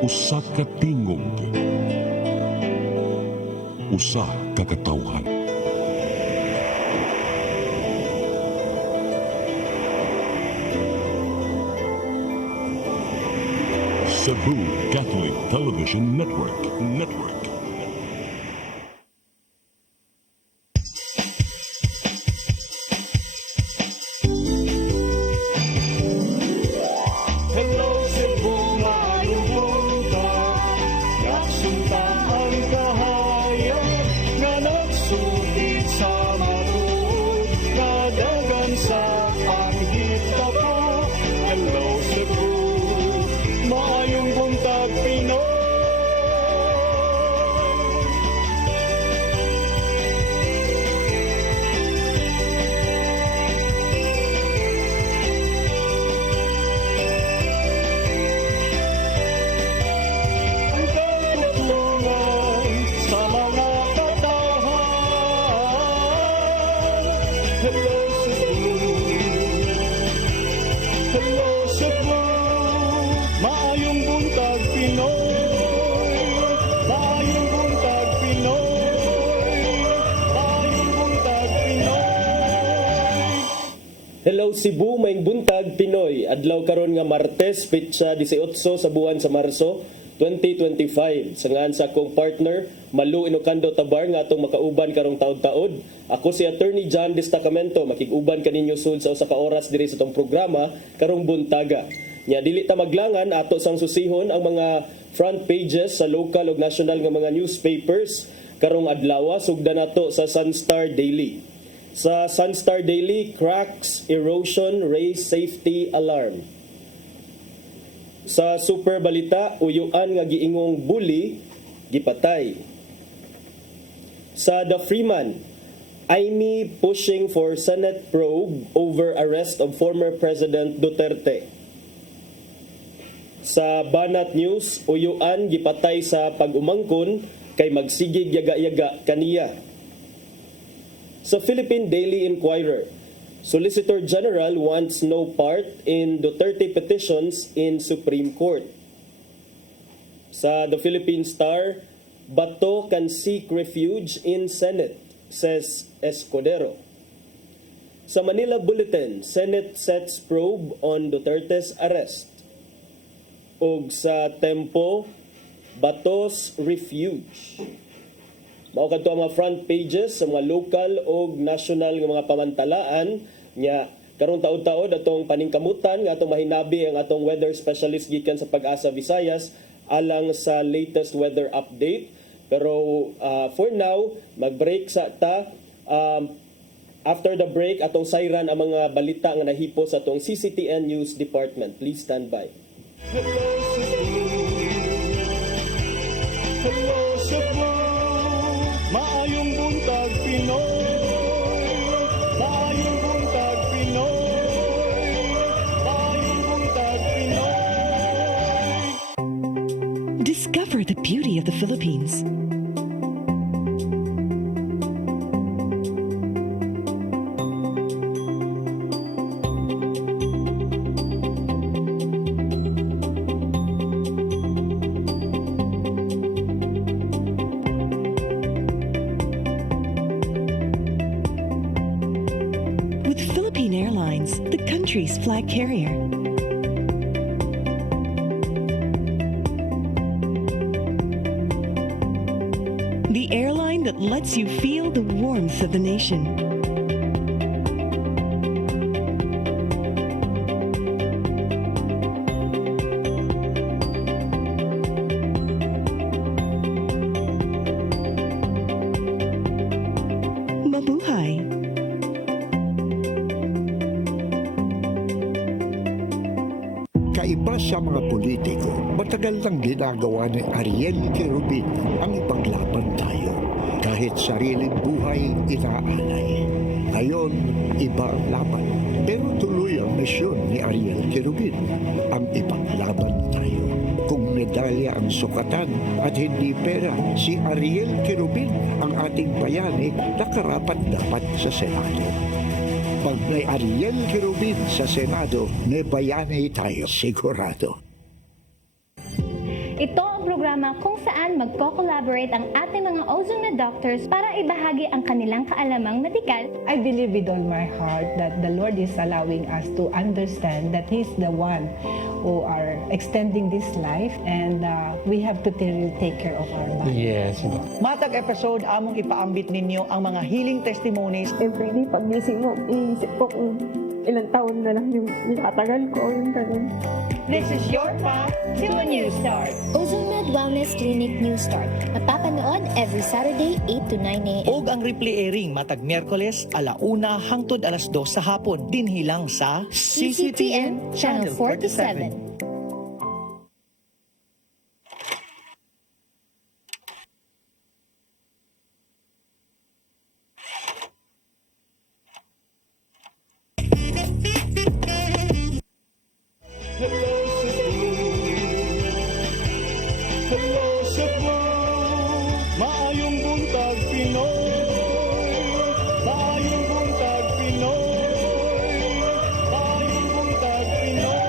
Usa ka tingog, usa ka katawhan. Cebu Catholic Television Network. Hello Cebu, maayong buntag. Kasunta ang kahayag nga nagsugid sa matuod, kadagan sa anghit ako. Hello Cebu, maayong buntag Pinoy. Ang katutulungan sa mga katawhan. Hello Cebu, hello Cebu, maayong buntag Pinoy, maayong buntag Pinoy, maayong buntag Pinoy. Hello Cebu, maing buntag Pinoy. Adlaw karon nga Martes, petsa 18 sa buwan sa Marso 2025. Sangan sa akong partner, Malu Inocando Tabar nga atong makauban karong taod-taod. Ako si Attorney John Destacamento, makig-uban kaninyo sud sa usa ka oras diri sa tong programa karong buntaga. Nya dili ta maglangan ato sang susihon ang mga front pages sa local ug national nga mga newspapers karong adlaw. Sugdan nato sa Sunstar Daily. Sa Sunstar Daily, cracks, erosion, raise safety alarm. Sa Super Balita, uyuan nga giingong bully, gipatay. Sa The Freeman, Aimee pushing for Senate probe over arrest of former President Duterte. Sa Banat News, uyuan gipatay sa pag-umangkon kay magsigig yaga-yaga kaniya. Sa Philippine Daily Inquirer, Solicitor General wants no part in Duterte petitions in Supreme Court. Sa The Philippine Star, Bato can seek refuge in Senate, says Escudero. Sa Manila Bulletin, Senate sets probe on Duterte's arrest. Ug sa Tempo, Bato's refuge. Mao kadto ang mga front pages sa mga local o national nga mga pamantalaan nya karong taud-taud atong paningkamutan nga atong mahinabi ang atong weather specialist gikan sa Pag-asa Visayas alang sa latest weather update. Pero for now, mag-break sa ta. After the break, atong sayran ang mga balita nga nahipo sa atong CCTN News Department. Please stand by. Hello Cebu, hello Cebu, maayong buntag Pinoy, maayong buntag Pinoy, maayong buntag Pinoy. Discover the beauty of the Philippines. With Philippine Airlines, the country's flag carrier. The airline that lets you feel the warmth of the nation. Mabuhay! Kaiba sa mga politiko, matagal nang ginagawa ni Ariel Querubin ang ipaglaban tayo. Kahit sariling buhay inaalay. Ngayon, iba ang laban. Pero tuloy ang misyon ni Ariel Querubin, ang ipaglaban tayo. Kung medalya ang sukatan at hindi pera, si Ariel Querubin ang ating bayani na karapat-dapat sa Senado. Pag may Ariel Querubin sa Senado, may bayani tayo sigurado. Ito ang programa kung saan magko-collaborate ang ating mga ozone na doctors para ibahagi ang kanilang kaalamang medikal. I believe with all my heart that the Lord is allowing us to understand that He's the one who are extending this life, and we have to really take care of our body. Yes. Matag episode among ipaambit ninyo ang mga healing testimonies. Everyday pag-gising mo, iisip ko kung ilang taon na lang yung nakatagal ko, yung ganun. This is your path to a new start. OzoneMed Wellness Clinic New Start. Mapapanood every Saturday 8 to 9 a.m. Og ang replay airing matag Miyerkules 1:00 hangtod 2:00 sa hapon dinhilang sa CCTN Channel 47. Hello Cebu, hello Cebu, maayong buntag Pinoy, maayong buntag Pinoy, maayong buntag Pinoy.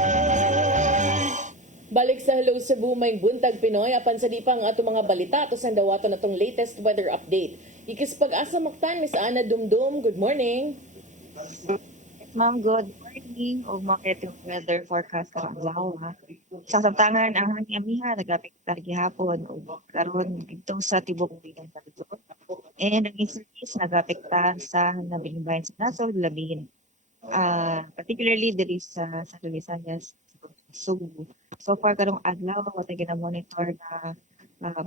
Balik sa Hello Cebu, may buntag Pinoy. Apan sa di pang ato mga balita, ato sa dawato na itong latest weather update. Ikis pag-asa maktan, Miss Ana Dumdum, good morning. Ma'am, good morning. O makit yung weather forecast karang adlaw ha. Sa samtangan ang hangin amiha nagapektar gihapon o karon dito sa tibok bilang sa Luzon. And ang service nagapektar sa nabingbayan sa nasod labing particularly diri sa Visayas, Subo. So far karong adlaw wala gyud na monitor na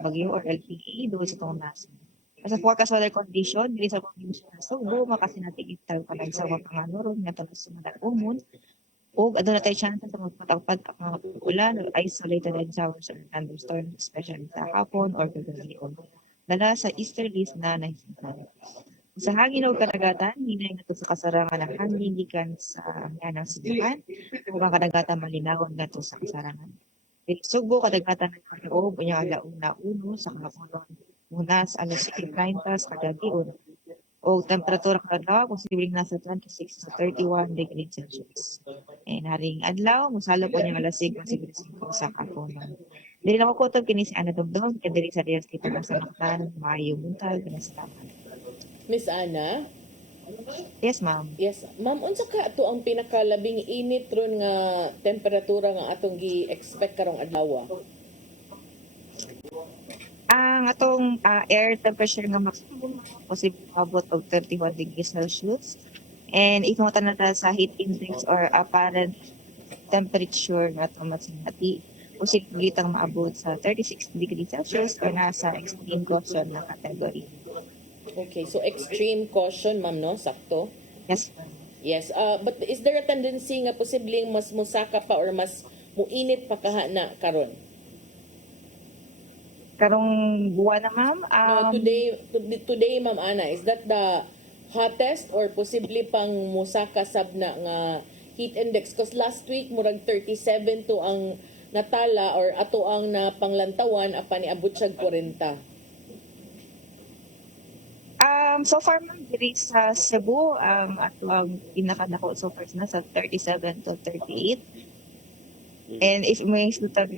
bagyo or LPA do sa tong nasod. Sa forecast weather condition, dili sa probinsya sa Subo, makasinatigit tayo palag sa mga panganuron nga talos sa mga umon. O aduna tayo chance sa magpatagpad ang mga ulan or isolated and showers or thunderstorms, especially sa hapon or kagabi o dala sa easterlies na nahisintan. Sa hangin o kadagatan, hinay nga sa kasarangan ng hangin gikan sa yanang sibukan, o ang kadagatan malinawon nga sa kasarangan. Subo kadagatan ng kaloob, unyang alauna uno sa kahapon munas alas 6:30 kagabi o temperatura kadlaw posibleng nasa 26 to 31 degrees Celsius. And haring adlaw musalo po niya alas 5 sa kahapon. Dili na ko kutob kini si Ana Dumdum kay diri sa Dias kita sa Mactan, maayo buntag salamat. Miss Ana? Yes, ma'am. Yes. Ma'am, unsa ka ato ang pinakalabing init ron nga temperatura nga atong gi-expect karong adlaw? Ang atong air temperature nga maximum posible abot og 31 degrees Celsius. And if mo tanata sa heat index or apparent temperature nga atong masinati, posible gitang maabot sa 36 degrees Celsius or nasa extreme caution na category. Okay, so extreme caution, ma'am, no? Sakto? Yes. Yes. But is there a tendency nga posibleng mas musaka pa or mas muinit pa kaha na karon? Karong buwan na, ma'am? No, today, Ma'am Ana, is that the hottest or possibly pang musaka sab na nga heat index? Because last week, murag 37 to ang natala or ato ang na panglantawan apan niabot siyag 40. So far, ma'am, diri sa Cebu, ato ang pinakadako so far na sa 37 to 38. And if may sutag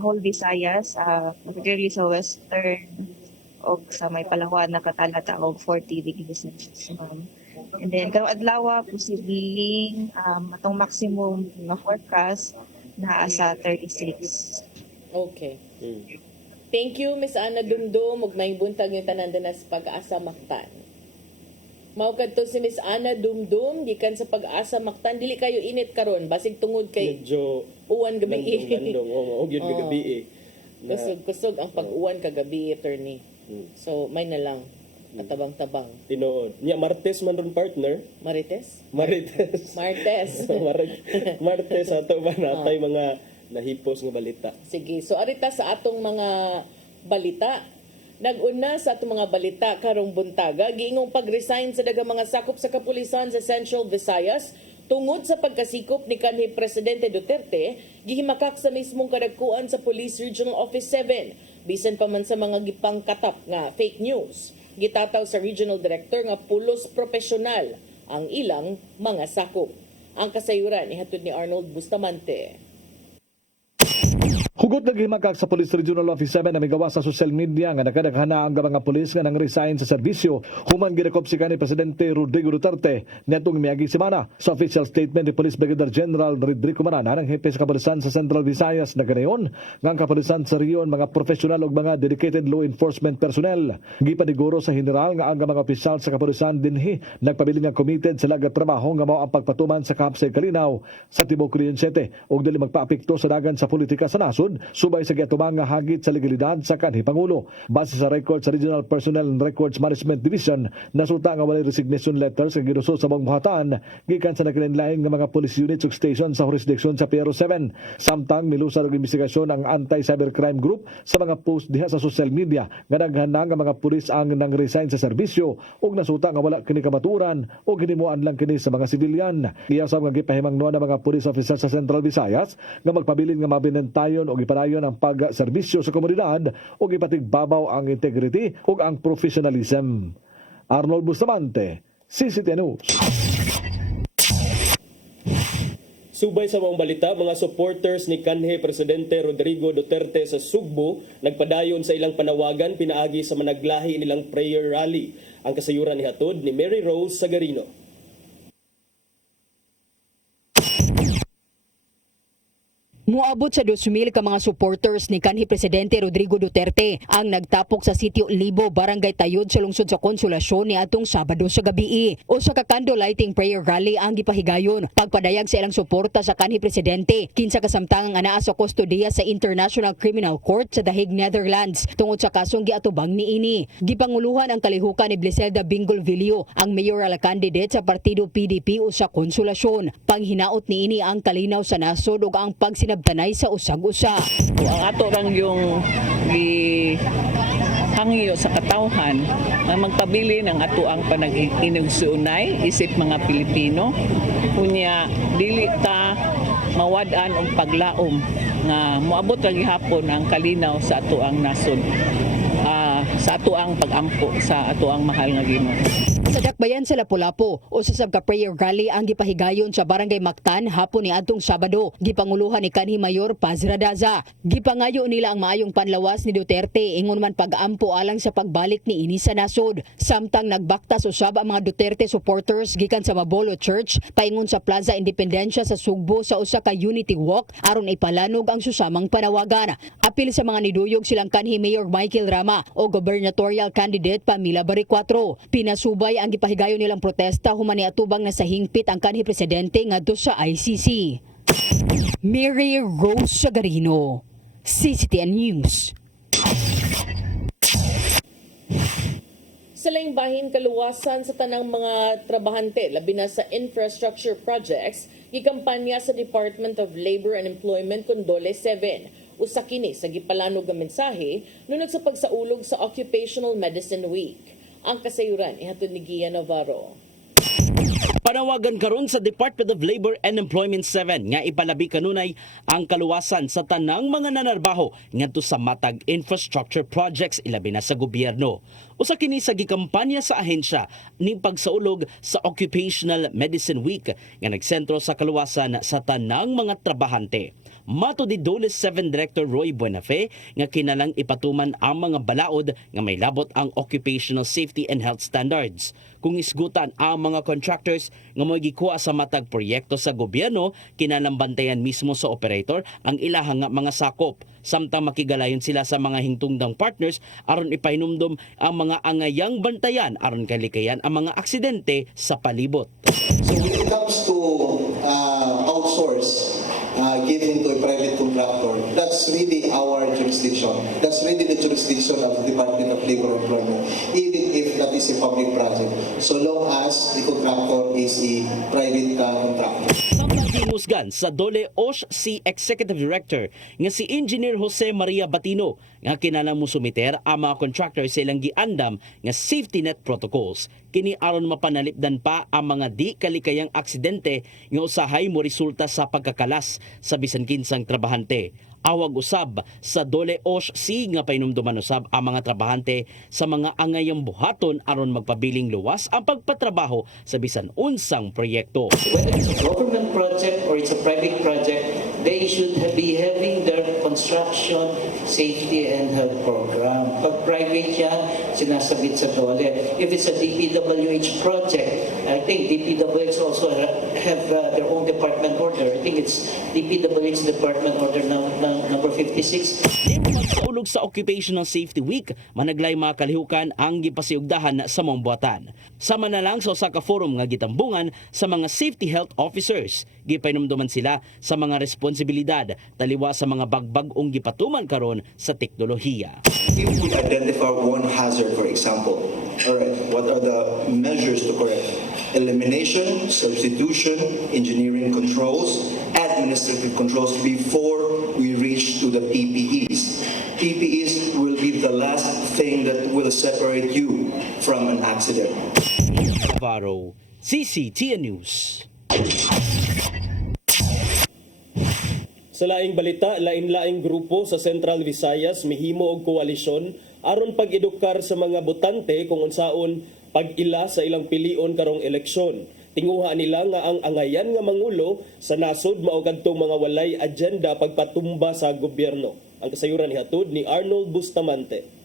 whole Visayas, particularly sa western o sa may Palawan, nakatalata og 40 degrees Celsius, ma'am. And then karong adlaw posibleng atong maximum na forecast na sa 36. Okay. Thank you, Miss Ana Dumdum. Ug may buntag yung tanan sa Pag-asa Mactan. Mao kadto si Miss Ana Dumdum gikan sa Pag-asa Mactan. Dili kayo init karon basig tungod kay Medyo uwan gabi. gandong, og yun gabi Kusog ang pag-uwan kagabi, attorney. So may na lang katabang-tabang. Tinuod. Nya Martes man ron partner. Marites? Martes. Martes ato ba natay mga nahipos nga balita. Sige. So arita sa atong mga balita. Nag-una sa atong mga balita karong buntaga, giingong pag-resign sa daghang mga sakop sa kapulisan sa Central Visayas tungod sa pagkasikop ni kanhi Presidente Duterte, gihimakak sa mismong kadagkuan sa Police Regional Office 7. Bisan pa man sa mga gipangkatap nga fake news. Gitataw sa Regional Director nga pulos profesional ang ilang mga sakop. Ang kasayuran ihatod ni Arnold Bustamante. Hugot lagi magkak sa Police Regional Office 7 na migawa sa social media nga nakadaghana ang mga pulis nga nang resign sa serbisyo human girekop si kanhi Presidente Rodrigo Duterte niadtong miaging semana. Sa official statement ni Police Brigadier General Rodrigo Marana ng hepe sa kapulisan sa Central Visayas na ganayon nga ang kapulisan sa riyon mga professional ug mga dedicated law enforcement personnel. Gipaniguro sa general nga ang mga opisyal sa kapulisan dinhi nagpabiling nga committed sila nga trabaho nga mao ang pagpatuman sa kahapsay kalinaw sa Tibok Region 7 ug dili magpaapekto sa dagan sa politika sa nasod subay sa giatumang nga hagit sa legalidad sa kanhi Pangulo. Base sa record sa Regional Personnel and Records Management Division, nasuta nga walay resignation letters nga ginuso sa mga buhatan gikan sa nagkinlaing nga mga police units ug station sa jurisdiction sa Piero 7. Samtang milusad og investigasyon ang Anti-Cybercrime Group sa mga post diha sa social media nga daghana nga mga pulis ang nang resign sa serbisyo ug nasuta nga wala kini kamaturan o ginimuan lang kini sa mga sibilyan. Iyasab nga gipahimangnuan ang mga police officer sa Central Visayas nga magpabilin nga mabinentayon o gipadayon ang pagserbisyo sa komunidad o gipatigbabaw ang integrity ug ang professionalism. Arnold Bustamante, CCTN News. Subay sa mga balita, mga supporters ni kanhi Presidente Rodrigo Duterte sa Sugbo nagpadayon sa ilang panawagan pinaagi sa managlahi nilang prayer rally. Ang kasayuran ni hatod ni Mary Rose Sagarino. Muabot sa 2,000 ka mga supporters ni kanhi Presidente Rodrigo Duterte ang nagtapok sa Sitio Libo, Barangay Tayod sa lungsod sa Konsolasyon ni atong Sabado sa gabi. O sa candle lighting prayer rally ang gipahigayon pagpadayag sa ilang suporta sa kanhi Presidente kinsa kasamtangang anaa sa kustodiya sa International Criminal Court sa The Hague, Netherlands tungod sa kasong giatubang niini. Gipanguluhan ang kalihukan ni Bliselda Bingolvilio, ang mayoral candidate sa partido PDP o sa Konsolasyon. Panghinaot niini ang kalinaw sa nasod ug ang pagsinabtanay sa usag-usa. Ang ato lang yung hangyo sa katawhan na magpabili ng ato ang panag-inugsunay isip mga Pilipino. Kunya dili ta mawad-an og paglaom nga moabot ra gihapon ang kalinaw sa ato ang nasod. Sa ato ang pag-ampo sa ato ang mahal nga Ginoo. Sa dakbayan sa Lapu-Lapu o sa prayer rally ang gipahigayon sa Barangay Mactan hapon ni adtong Sabado. Gipanguluhan ni kanhi Mayor Paz Radaza. Gipangayo nila ang maayong panlawas ni Duterte ingon man pag-ampo alang sa pagbalik ni ini sa nasod. Samtang nagbaktas usab ang mga Duterte supporters gikan sa Mabolo Church paingon sa Plaza Independencia sa Sugbo sa usa ka unity walk aron ipalanog ang susamang panawagan. Apil sa mga niduyog silang kanhi Mayor Michael Rama o gubernatorial candidate Pamela Barriquatro. Pinasubay ang gipahigayon nilang protesta human ni atubang na sa hingpit ang kanhi Presidente ngadto sa ICC. Mary Rose Sagarino, CCTN News. Sa laing bahin kaluwasan sa tanang mga trabahante labi na sa infrastructure projects, gikampanya sa Department of Labor and Employment kon Dole 7. Usa kini sa gipalanog nga mensahe nunod sa pagsaulog sa Occupational Medicine Week. Ang kasayuran ihatod ni Gia Navarro. Panawagan karon sa Department of Labor and Employment 7 nga ipalabi kanunay ang kaluwasan sa tanang mga nanarbaho ngadto sa matag infrastructure projects ilabi na sa gobyerno. Usa kini sa gikampanya sa ahensya ning pagsaulog sa Occupational Medicine Week nga nagsentro sa kaluwasan sa tanang mga trabahante. Mato di Dole 7 Director Roy Buenafe nga kinalang ipatuman ang mga balaod nga may labot ang occupational safety and health standards. Kung isgutan ang mga contractors nga mo'y gikuha sa matag proyekto sa gobyerno, kinalang bantayan mismo sa operator ang ilahang mga sakop. Samtang makigalayon sila sa mga hingtungdang partners aron ipahinumdom ang mga angayang bantayan aron kalikayan ang mga aksidente sa palibot. So when it comes to outsource, given to a private contractor, that's really our jurisdiction. That's really the jurisdiction of the Department of Labor and Employment, even if that is a public project, so long as the contractor is a private contractor. Himusgan sa Dole OSH si Executive Director nga si Engineer Jose Maria Batino nga kinalang musumiter ang mga contractor sa ilang giandam nga safety net protocols. Kini aron mapanalipdan pa ang mga di kalikayang aksidente nga usahay mo resulta sa pagkakalas sa bisan kinsang trabahante. Awag usab sa Dole OSH si nga painumduman usab ang mga trabahante sa mga angayang buhaton aron magpabiling luwas ang pagpatrabaho sa bisan unsang proyekto. Whether it's a government project or it's a private project, they should be having their construction safety and health program. Pag private yan, sinasabit sa DOLE. If it's a DPWH project, I think DPWH also have their own department order. I think it's DPWH Department Order number 56. Magsaulog sa Occupational Safety Week, managlay mga kalihukan ang gipasiugdahan sa mong buhatan. Sama na lang sa usa ka forum nga gitambungan sa mga safety health officers. Gipainomduman sila sa mga responsibilidad taliwa sa mga bagbag-ong gipatuman karon sa teknolohiya. If we identify one hazard, for example, all right, what are the measures to correct? Elimination, substitution, engineering controls, administrative controls before we reach to the PPEs. PPEs will be the last thing that will separate you from an accident. Navarro, CCTN News. Sa laing balita, lain-laing grupo sa Central Visayas mihimo og koalisyon aron pag-edukar sa mga botante kung unsaon pag-ila sa ilang pilion karong eleksyon. Tinguha nila nga ang angayan nga mangulo sa nasod mao kadtong mga walay agenda pagpatumba sa gobyerno. Ang kasayuran ihatod ni Arnold Bustamante.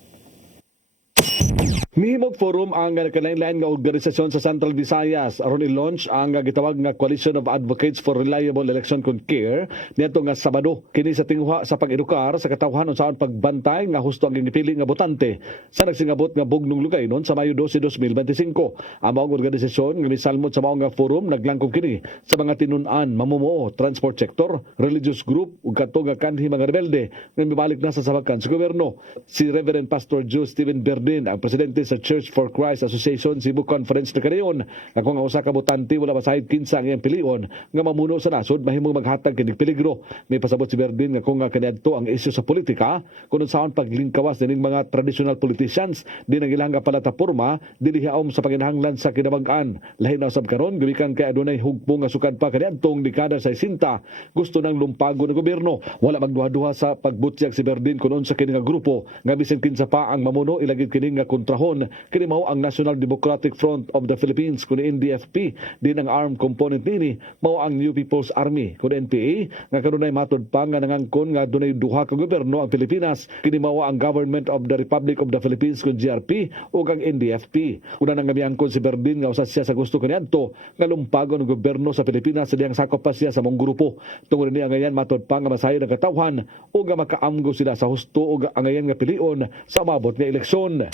Mihimog forum ang kalain-lain nga organisasyon sa Central Visayas aron i-launch ang gitawag nga Coalition of Advocates for Reliable Election con Care niadto nga Sabado. Kini sa tinguha sa pag-edukar sa katawhan unsaon pagbantay nga husto ang gipili nga botante sa nagsingabot nga bugnong lugaynon sa Mayo 12, 2025. Ang maong organisasyon nga misalmot sa maong nga forum naglangkong kini sa mga tinun-an, mamumuo, transport sector, religious group ug kadto nga kanhi mga rebelde nga mibalik na sa sabakan sa gobyerno. Si Reverend Pastor Joe Stephen Berdin, ang presidente sa Church for Christ Association Cebu Conference na kadayon, nga kung ang usa ka botante wala masahid kinsa ang iyang pilion nga mamuno sa nasod mahimong maghatag kining peligro. May pasabot si Berdin nga kung kaniadto ang isyu sa politika kung saan paglingkawas dining mga traditional politicians di nang ilang palataporma dili haom sa panginahanglan sa kinabag-an. Lahi na usab karon gibikan kay adunay hugpong nga sukad pa kaniadtong dekada sa 60 gusto nang lumpago ng gobyerno. Wala magduha-duha sa pagbutyag si Berdin kun unsa kini nga grupo nga bisan kinsa pa ang mamuno ilagid kini nga kontrahon kini mao ang National Democratic Front of the Philippines kun NDFP din ang armed component nini mao ang New People's Army kun NPA nga kanunay matud pa nga nangangkon nga dunay duha ka gobyerno ang Pilipinas kini mao ang Government of the Republic of the Philippines kun GRP ug ang NDFP. Una nang gamiangkon si Berdin nga usa siya sa gusto kaniadto nga lumpagon ang gobyerno sa Pilipinas sa diyang sakop pa siya sa mong grupo. Tungod ni angayan matud pa nga masayon ang katawhan o nga makaamgo sila sa husto ug angayan nga pilion sa umabot nga eleksyon.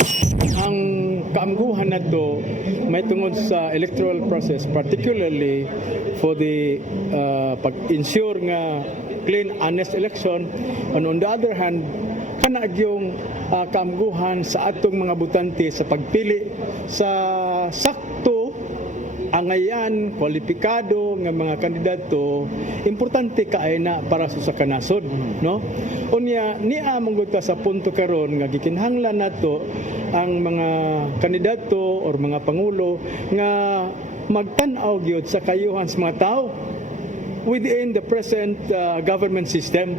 Ang kaamguhan na to may tungod sa electoral process, particularly for the pag-ensure nga clean, honest election. And on the other hand, kana yung kaamguhan sa atong mga botante sa pagpili sa sakto angayan, kwalipikado nga mga kandidato, importante kaay na para sa kanasod, no? Unya niya mangguta sa punto karon nga gikinahanglan nato ang mga kandidato or mga pangulo nga magtan-aw gyud sa kayuhan sa mga tao within the present government system.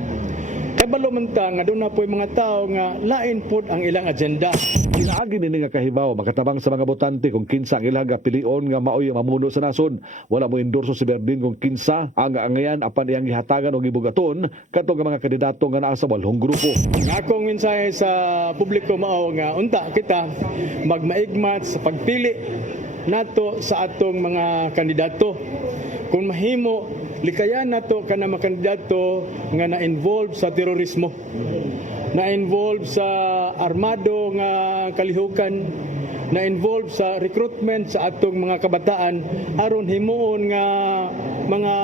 Kay balo man ta nga doon na po mga tao nga lain pod ang ilang agenda. Pinaagi nini nga kahibaw makatabang sa mga botante kung kinsa ang ilang pilion nga maoy mamuno sa nasod. Wala mo endorso si Berdin kung kinsa ang angayan apan iyang gihatagan o gibugaton kadto nga mga kandidato nga naa sa walhong grupo. Ang akong mensahe sa publiko mao nga unta kita magmaigmat sa pagpili nato sa atong mga kandidato. Kung mahimo likayan nato kana mga kandidato nga na-involve sa terorismo, na-involve sa armado nga kalihukan, na-involve sa recruitment sa atong mga kabataan aron himuon nga mga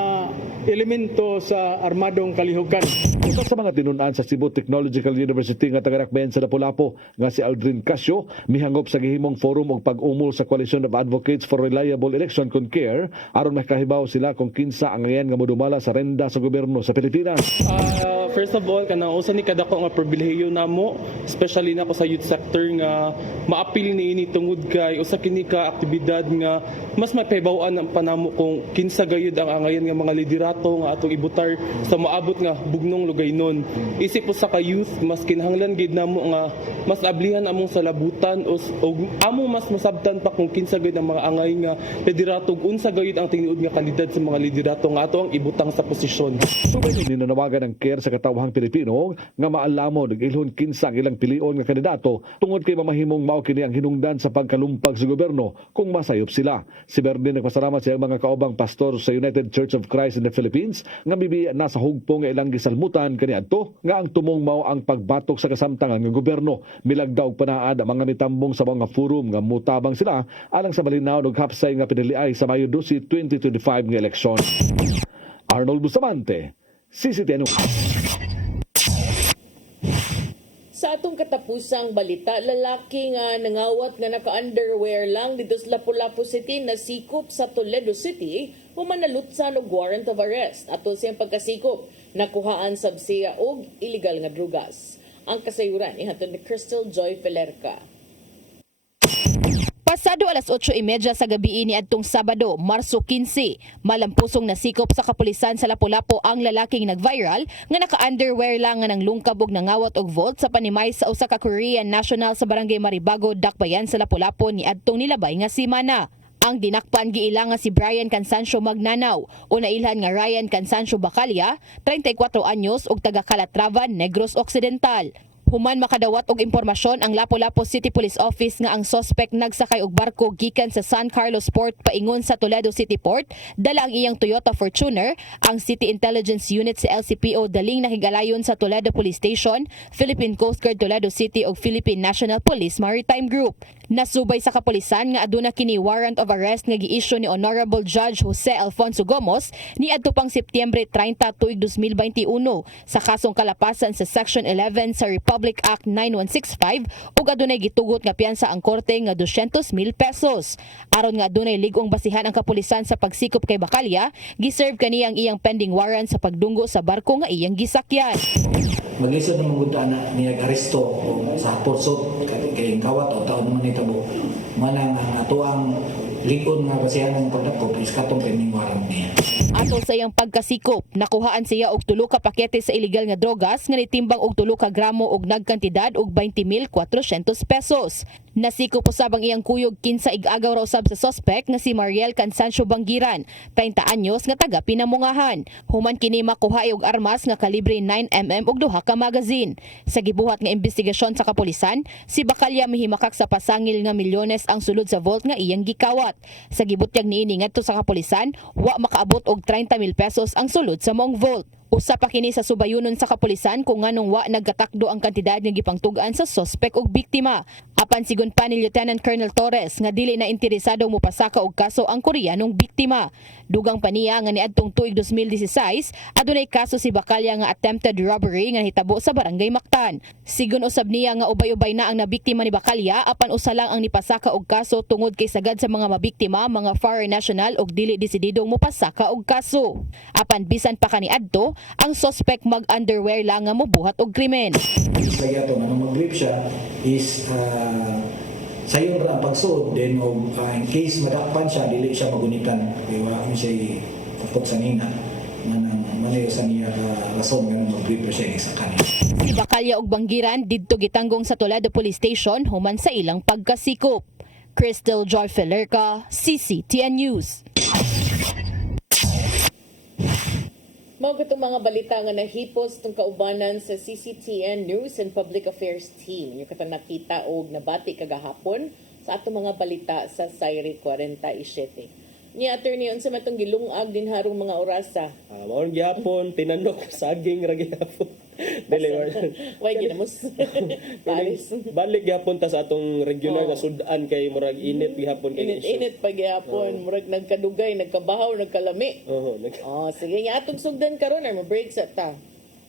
elemento sa armadong kalihukan. Usa sa mga tinun-an sa Cebu Technological University nga taga-Dakbayan sa Lapu-Lapu nga si Aldrin Casio mihangop sa gihimong forum og pag-umol sa Coalition of Advocates for Reliable Election con Care aron makahibaw sila kung kinsa ang ngayon nga modumala sa renda sa gobyerno sa Pilipinas. First of all, kanang usa ni kadako nga pribilehiyo namo, especially nako sa youth sector nga maapil niini tungod kay usa kini ka aktibidad nga mas mapahibaw-an ang panamo kung kinsa gayud ang angayan nga mga liderato nga atong ibutar sa maabot nga bugnong lugar gaynon. Isip po sa ka-youth, mas kinahanglan gid namo nga mas ablihan among salabutan o amo mas masabtan pa kung kinsa gayud ang mga angay nga liderato ug unsa gayud ang tinuod nga kalidad sa mga liderato nga ato ang ibutang sa posisyon. Sugay ninanawagan ng CARE sa katawhang Pilipino nga maalamo nag-ilhon kinsa ang ilang pilion nga kandidato tungod kay mamahimong mao kini ang hinungdan sa pagkalumpag sa gobyerno kung masayop sila. Si Berde nagpasalamat sa mga kaubang pastor sa United Church of Christ in the Philippines nga bibi nasa hugpong nga ilang gisalmutan kaniadto nga ang tumong mao ang pagbatok sa kasamtangan nga gobyerno. Milagdaw panaad ang mga mitambong sa mga forum nga mutabang sila alang sa malinaw ug hapsay nga piniliay sa Mayo 12, 2025 nga eleksyon. Arnold Bustamante, CCTN. Sa atong katapusang balita, lalaki nga nangawat nga naka-underwear lang dito sa Lapu-Lapu City na sikop sa Toledo City human nalutsan og warrant of arrest. Ato siyang pagkasikop, nakuhaan sabsiya og illegal nga drugas. Ang kasayuran ihatod ni Crystal Joy Felerca. Pasado alas 8:30 sa gabi ni adtong Sabado, Marso 15, malampusong nasikop sa kapulisan sa Lapu-Lapu ang lalaking nag-viral nga naka-underwear lang nga nang lungkab og nangawat og vault sa panimay sa usa ka Korean national sa Barangay Maribago, Dakbayan sa Lapu-Lapu ni adtong nilabay nga semana. Ang dinakpan giila nga si Brian Cansancio Magnanaw o nailhan nga Ryan Cansancio Bacalya, 34 anyos ug taga Calatrava, Negros Occidental. Human makadawat og impormasyon ang Lapu-Lapu City Police Office nga ang suspect nagsakay og barko gikan sa San Carlos Port paingon sa Toledo City Port, dala ang iyang Toyota Fortuner. Ang City Intelligence Unit sa LCPO daling nakigalayon sa Toledo Police Station, Philippine Coast Guard Toledo City ug Philippine National Police Maritime Group. Nasubay sa kapulisan nga aduna kini warrant of arrest nga gi-issue ni Honorable Judge Jose Alfonso Gomos ni adto pang Setyembre 30 tuig 2021 sa kasong kalapasan sa Section 11 sa Republic Act 9165 ug adunay gitugot nga piyansa ang korte nga 200,000 pesos. Aron nga adunay ligong basihan ang kapulisan sa pagsikop kay Bacalya, giserve kaniya ang iyang pending warrant sa pagdunggo sa barko nga iyang gisakyan. Maglisod ng mga na niya aresto sa porsot kay kawat o taon naman itabo manang ang atuang likod nga basihan ng pagdakop is katong pending warrant niya. Ato sa iyang pagkasikop, nakuhaan siya og 3 ka pakete sa illegal nga drogas nga nitimbang og 3 ka gramo og nagkantidad og 20,400 pesos. Nasikop usab ang iyang kuyog kinsa ig-agaw raw usab sa suspect nga si Mariel Cansancio Bangiran, 30 anyos nga taga Pinamungahan. Human kini makuha og armas nga kalibre 9mm ug 2 ka magazine. Sa gibuhat nga investigasyon sa kapulisan, si Bacalya mihimakak sa pasangil nga milyones ang sulod sa vault nga iyang gikawat. Sa gibutyag niini ngadto sa kapulisan, wa makaabot og 30,000 pesos ang sulod sa mong vault. Usa pa kini sa subayunon sa kapulisan kung nganong wa nagkatakdo ang kantidad nga gipangtug-an sa suspect ug biktima. Apan sigon pa ni Lieutenant Colonel Torres nga dili na interesado mo pasaka og kaso ang Koreanong biktima. Dugang pa niya nga niadtong tuig 2016 adunay kaso si Bacalya nga attempted robbery nga hitabo sa Barangay Mactan. Sigon usab niya nga ubay-ubay na ang nabiktima ni Bacalya apan usa lang ang nipasaka og kaso tungod kay sagad sa mga mabiktima mga foreign national og dili desididong mo pasaka og kaso. Apan bisan pa kaniadto ang suspect mag-underwear lang nga mobuhat og krimen. Sa yato nga mag-grip siya is sayon ra ang pagsuod then in case madakpan siya dili siya magunitan kay wala mo siya kapok sa nina manang maniyo sa niya rason nga mag-grip siya sa kanila. Si Bacalya og Bangiran didto gitanggong sa Toledo Police Station human sa ilang pagkasikop. Crystal Joy Felerca, CCTN News. Mao katong mga balita nga nahipos tong kaubanan sa CCTN News and Public Affairs Team. Yung katong nakita og nabati kagahapon sa atong mga balita sa Sairi 47. Ni attorney unsa man tong gilungag din harong mga orasa. Mao gihapon tinanok saging ra gihapon. Dili Why ginamos? Paris. Balik gihapon ta sa atong regular nga sudan kay murag init gihapon kay Init pa gihapon, murag nagkadugay, nagkabahaw, nagkalami. Sige nga atong sugdan karon or break sa ta.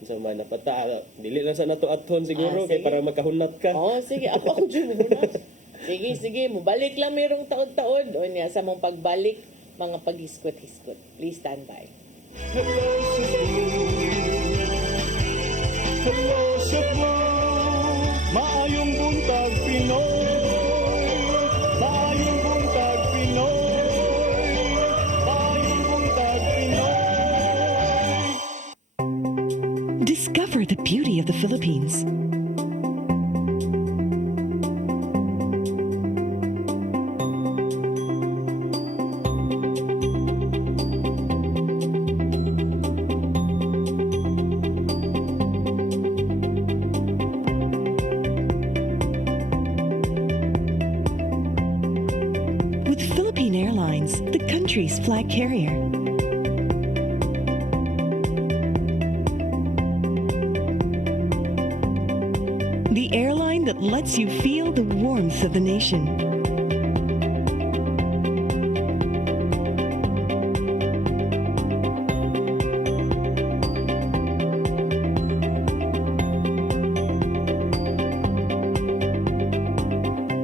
Sa man napata dili lang sa nato aton siguro kay para makahunat ka. Sige, ako jud hunat. Sige, mubalik lang merong taod-taod. O niya, sa mong pagbalik, mga pag-hiskot-hiskot. Please stand by. Hello Cebu, maayong buntag Pinoy, maayong buntag Pinoy, maayong buntag Pinoy. Discover of the Philippines. With Philippine Airlines, the country's flag carrier. The airline that lets you feel the warmth of the nation.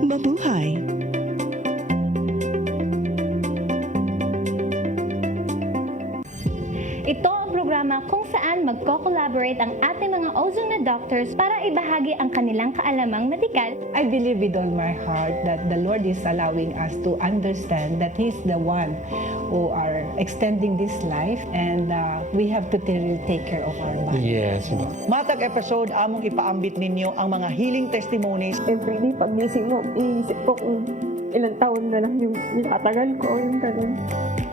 Mabuhay! Ito ang programa kung saan magko-collaborate ang ating mga ozone na doctors para ibahagi ang kanilang kaalamang medikal. I believe with all my heart that the Lord is allowing us to understand that He's the one who are extending this life, and we have to really take care of our body. Yes. Matag episode among ipaambit ninyo ang mga healing testimonies. Everyday pag-gising mo, iisip ko kung ilang taon na lang yung itatagal ko, yung ganun.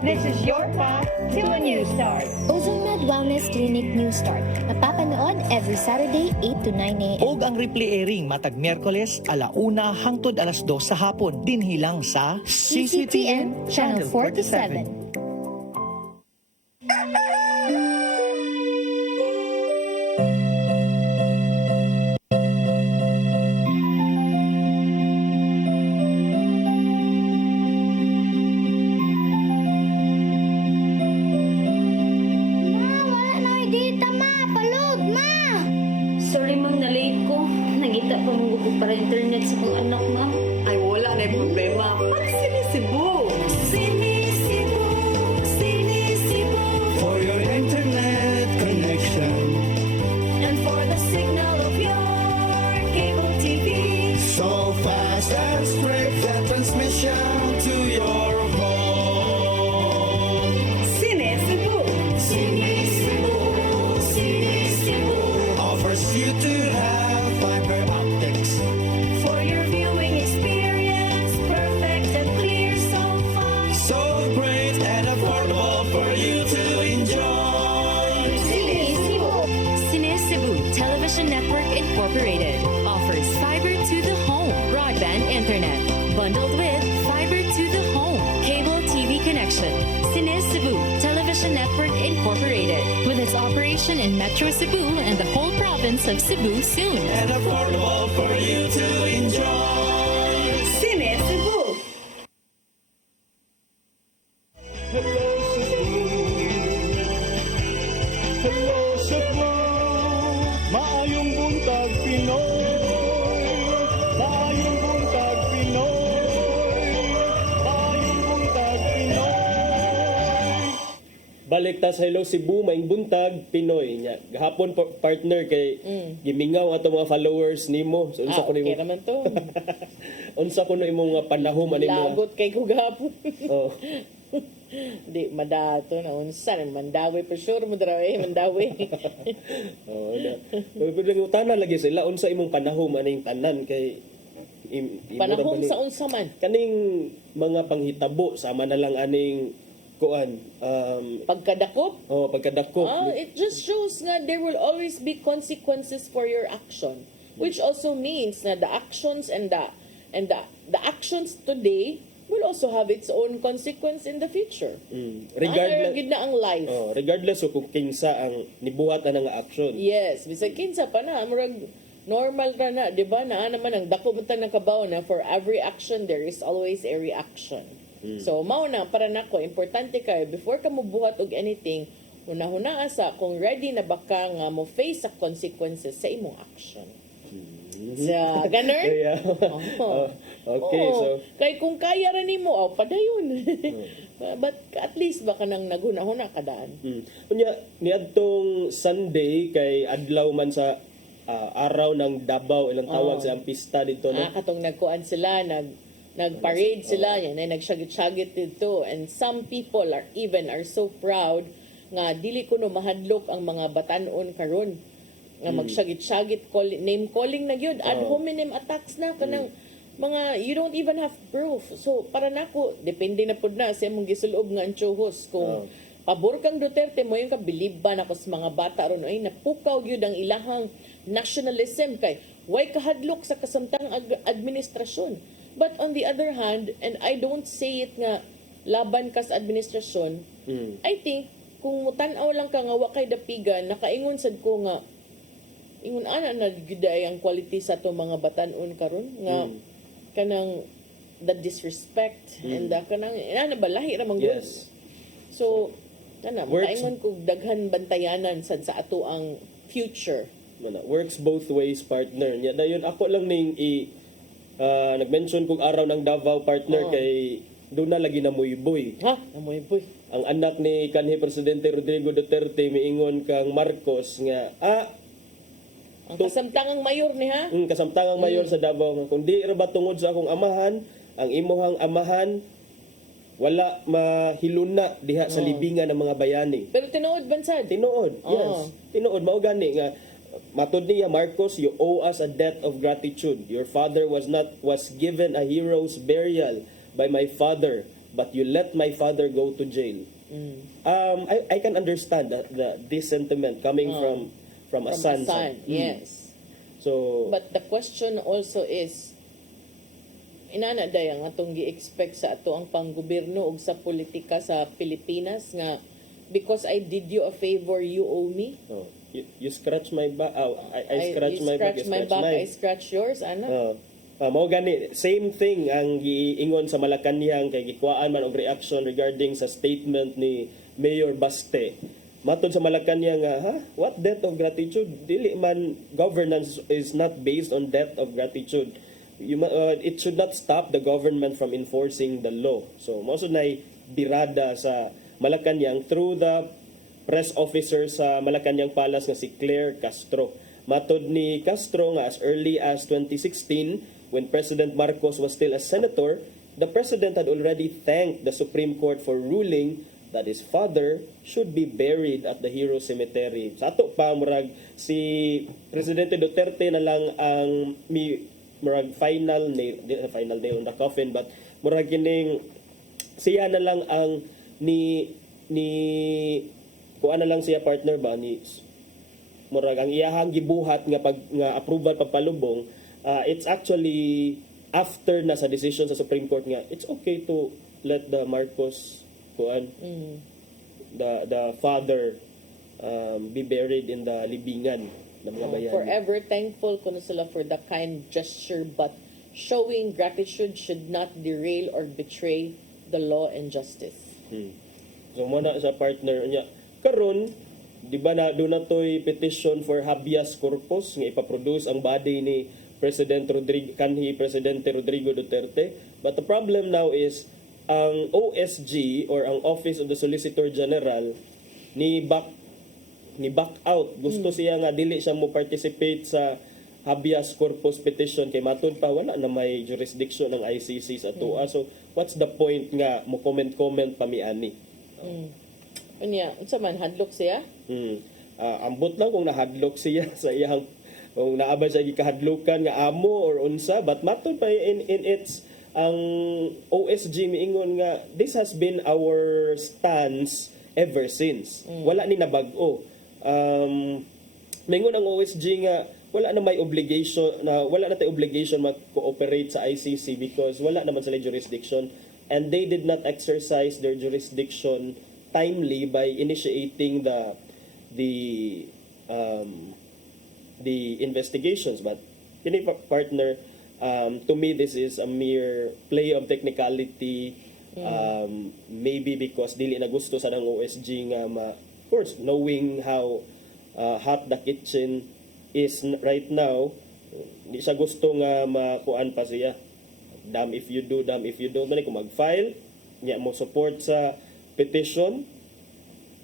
This is your path to a new start. OzoneMed Wellness Clinic New Start. Napapanood every Saturday 8 to 9 a.m. Og ang replay airing matag Miyerkules 1:00 hangtod 2:00 sa hapon dinhilang sa CCTN Channel 47. Sorry ma'am, na-late ko. Nagita pa mong gupit para internet sa kong anak ma'am. Ay wala na yung problema. Pag sinisibo. Sinisibo, sinisibo. For your internet connection. And for the signal of your cable TV. So fast and straight the transmission to your home. Sinisibo, sinisibo, sinisibo. Offers you to have fiber optics. For your viewing experience, perfect and clear so far. So great and affordable for you to enjoy. Sinisibo. Sinisibu Television Network Incorporated offers fiber to the home broadband internet bundled with fiber to the home cable TV connection. Sinisibu Television Network Incorporated with its operation in Metro Cebu and the whole province of Cebu soon. And affordable for you to enjoy. Sinisibo. Hello Cebu. Hello Cebu. Maayong buntag Pinoy. Maayong buntag Pinoy. Maayong buntag Pinoy. Balik ta sa Hello Cebu, maing buntag, Pinoy. Nya. Gahapon partner kay gimingaw ato mga followers nimo. So, unsa ko okay nimo? naman to. Unsa ko no imong mga panahom ani mo? Lagot kay kugapon. Oh. Di madato na unsa nang mandawi for sure mo dra mandawi. Oh, na. Pero utana lagi sila unsa imong panahom aning tanan kay Panahom sa unsa man. Kaning mga panghitabo sama na lang aning kuan pagkadakop. Oh, pagkadakop. It just shows nga there will always be consequences for your action, which also means na the actions and the actions today will also have its own consequence in the future. Regardless gid na ang life. Regardless kung kinsa ang nibuhat na nga action. Yes, bisag kinsa pa na murag normal ra na, di ba? Na naman ang dako butang nakabaw na for every action there is always a reaction. So mao na para nako importante kay before ka mobuhat og anything, hunahuna asa kung ready na ba ka nga mo face sa consequences sa imong action. Sa ganun? Yeah. Okay, so kay kung kaya ra nimo padayon. But at least baka nang naghunahuna kadaan. Unya niadtong Sunday kay adlaw man sa araw ng Davao ilang tawag sa ang pista dito no. Katong nagkuan sila nagparade sila yan ay nagsyagit-syagit dito, and some people are so proud nga dili kuno mahadlok ang mga batanon karon nga magsyagit-syagit name calling na gyud ad hominem attacks na kanang mga you don't even have proof. So para nako depende na pud na sa imong gisulob nga anchohos kung pabor kang Duterte mo yung kabiliban ako sa mga bata ron ay napukaw gyud ang ilahang nationalism kay way kahadlok sa kasamtang administrasyon. But on the other hand, and I don't say it nga laban ka sa administrasyon, I think kung mutan-aw lang ka nga wa kay dapigan, nakaingon sad ko nga ingon ana na gyuday ang quality sa to mga batan-on karon nga kanang the disrespect and the kanang ana balahi ra man gyud. Yes. So makaingon ko daghan bantayanan sad sa ato ang future. Works both ways, partner. Nya dayon ako lang ning nag-mention kung araw ng Davao, partner, kay doon na lagi na muyboy. Ha? Namuyboy. Ang anak ni kanhi Presidente Rodrigo Duterte miingon kang Marcos nga ang kasamtangang mayor ni ha? Kasamtangang mayor sa Davao nga kung di ra ba tungod sa akong amahan, ang imuhang amahan wala mahiluna diha sa libingan ng mga bayani. Pero tinuod bansad. Tinuod. Yes. Tinuod mao gani nga matod niya Marcos, you owe us a debt of gratitude. Your father was given a hero's burial by my father, but you let my father go to jail. I can understand this sentiment coming from a son. Yes. So but the question also is inana day ang atong gi-expect sa ato ang panggobyerno ug sa politika sa Pilipinas nga because I did you a favor you owe me. You scratch my back. I scratch my back. You scratch mine. I scratch yours, ana. Mao gani same thing ang giingon sa Malacañang kay gikuan man og reaction regarding sa statement ni Mayor Baste. Matod sa Malacañang nga, what debt of gratitude? Dili man governance is not based on debt of gratitude. It should not stop the government from enforcing the law. So mao sud nay birada sa Malacañang through the press officer sa Malacañang Palace nga si Claire Castro. Matod ni Castro nga as early as 2016, when President Marcos was still a senator, the president had already thanked the Supreme Court for ruling that his father should be buried at the Hero Cemetery. Sa ato pa, murag si Presidente Duterte na lang ang murag final nail on the coffin, but murag kining siya na lang ang ni kuan na lang siya partner ba ni murag ang iyahang gibuhat nga approval pagpalubong. It's actually after na sa decision sa Supreme Court nga it's okay to let the Marcos kuan the father be buried in the libingan ng mga bayani. Forever thankful kuno sila for the kind gesture, but showing gratitude should not derail or betray the law and justice. So muna sa partner niya karon di ba na do na toy petition for habeas corpus nga ipaproduce ang body ni Presidente Rodrigo Duterte, but the problem now is ang OSG or ang Office of the Solicitor General ni back out. Gusto siya nga dili siya mo participate sa habeas corpus petition kay matud pa wala na may jurisdiction ng ICC sa tuwa. So what's the point nga mo comment pa miani? Unya, unsa man hadlok siya? Ambot lang kung nahadlok siya sa iyang kung naaba siya gikahadlokan nga amo or unsa, but matud pa in its ang OSG miingon nga this has been our stance ever since. Wala ni nabag-o. Mingon ang OSG nga wala na may obligation mag-cooperate sa ICC because wala naman sila jurisdiction and they did not exercise their jurisdiction timely by initiating the investigations. But kini partner, to me this is a mere play of technicality. Maybe because dili na gusto sa ng OSG nga of course knowing how hot the kitchen is right now, di siya gusto nga makuan pa siya. Damn if you do, man kung mag-file niya mo support sa petition.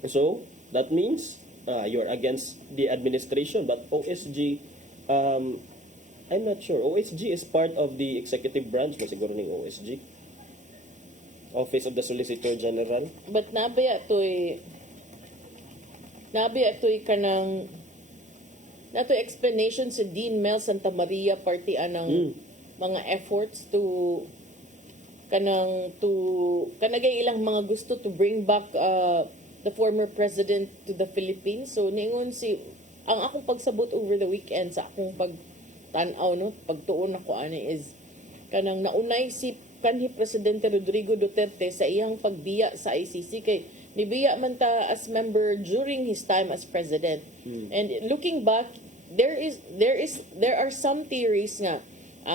So that means you're against the administration, but OSG I'm not sure. OSG is part of the executive branch mo siguro ng OSG. Office of the Solicitor General. But nabi atoy kanang nato explanation sa Dean Mel Santa Maria party anang mga efforts to kanagay ilang mga gusto to bring back the former president to the Philippines. So ningon ang akong pagsabot over the weekend sa akong pagtanaw no, pagtuon ako ani is kanang naunay si kanhi Presidente Rodrigo Duterte sa iyang pagbiya sa ICC kay nibiya man ta as member during his time as president. And looking back, there are some theories nga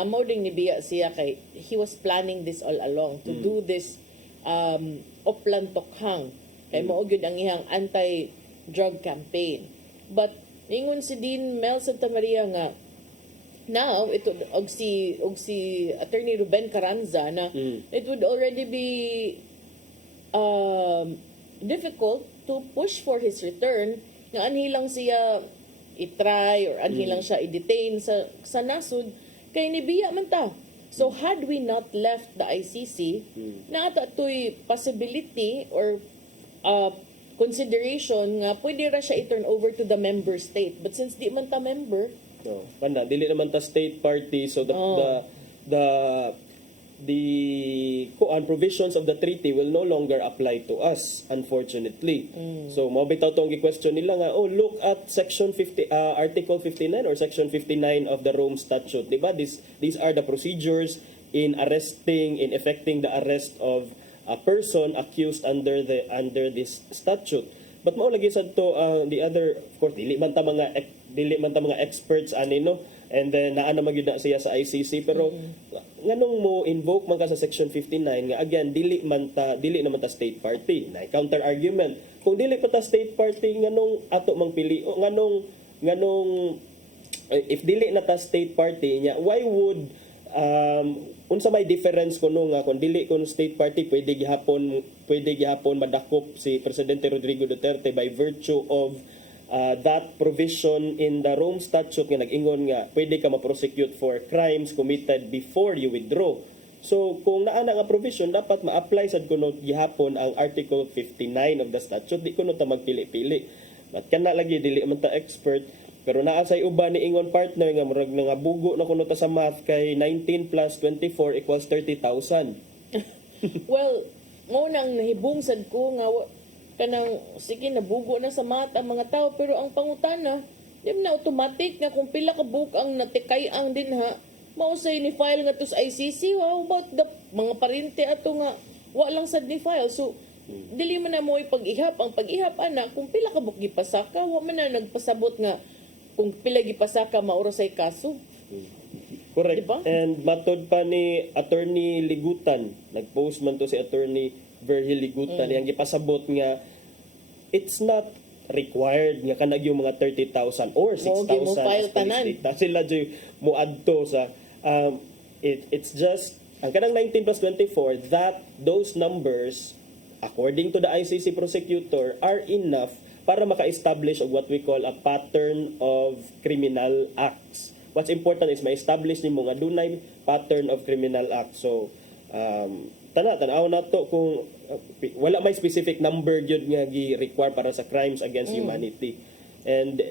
mao ding nibiya siya kay he was planning this all along to do this Oplan Tokhang kay mao gyud ang iyang anti-drug campaign. But ningon si Dean Mel Santa Maria nga now ito og si Attorney Ruben Carranza na it would already be difficult to push for his return nga anhilang siya i-try or anhilang siya i-detain sa nasud kay nibiya man ta. So had we not left the ICC na ato'y possibility or consideration nga pwede ra siya i-turn over to the member state, but since di man ta member dili naman ta state party, so the provisions of the treaty will no longer apply to us, unfortunately. So mao bitaw tong gi-question nila nga, look at section 50 article 59 or section 59 of the Rome Statute, di ba? These are the procedures in effecting the arrest of a person accused under this statute. But mao lagi sad to the other, of course dili man ta mga experts ani no, and then naa na magyud na siya sa ICC, pero nganong mo invoke man ka sa section 59 nga again dili naman ta state party. Na counter argument, kung dili pa ta state party nganong ato mang pili nganong if dili na ta state party nya, why would unsa may difference kuno nga kung dili kun state party pwede gihapon madakop si Presidente Rodrigo Duterte by virtue of that provision in the Rome Statute nga nag-ingon nga pwede ka ma-prosecute for crimes committed before you withdraw. So kung naa na nga provision, dapat ma-apply sad kuno gihapon ang Article 59 of the statute, di kuno ta magpili-pili. At kana lagi dili man ta expert, pero naa say uban ni ingon partner nga murag nga bugo na kuno ta sa math kay 19 plus 24 equals 30,000. Well, mo nang nahibong sad ko nga kanang sige nabugo na sa mata ang mga tao, pero ang pangutana di na automatic nga kung pila ka book ang natikay ang din ha mao say ni file nga to sa ICC. How about the mga parente ato nga wa lang sad ni file, so dili man na mo ipag-ihap ang pag-ihap ana kung pila ka book gipasaka, wa man na nagpasabot nga kung pila gipasaka maura say kaso. Correct. Diba? And matod pa ni Attorney Ligutan, nag-post man to si Attorney Virgil Ligutan, yang gipasabot nga it's not required nga kanag yung mga 30,000 or 6,000 file tanan. Sila jud mo adto sa it's just ang kanang 19 plus 24, that those numbers according to the ICC prosecutor are enough para maka-establish of what we call a pattern of criminal acts. What's important is ma-establish nimo nga dunay pattern of criminal acts. So tanaw na to kung wala may specific number gyud nga gi-require para sa crimes against humanity. And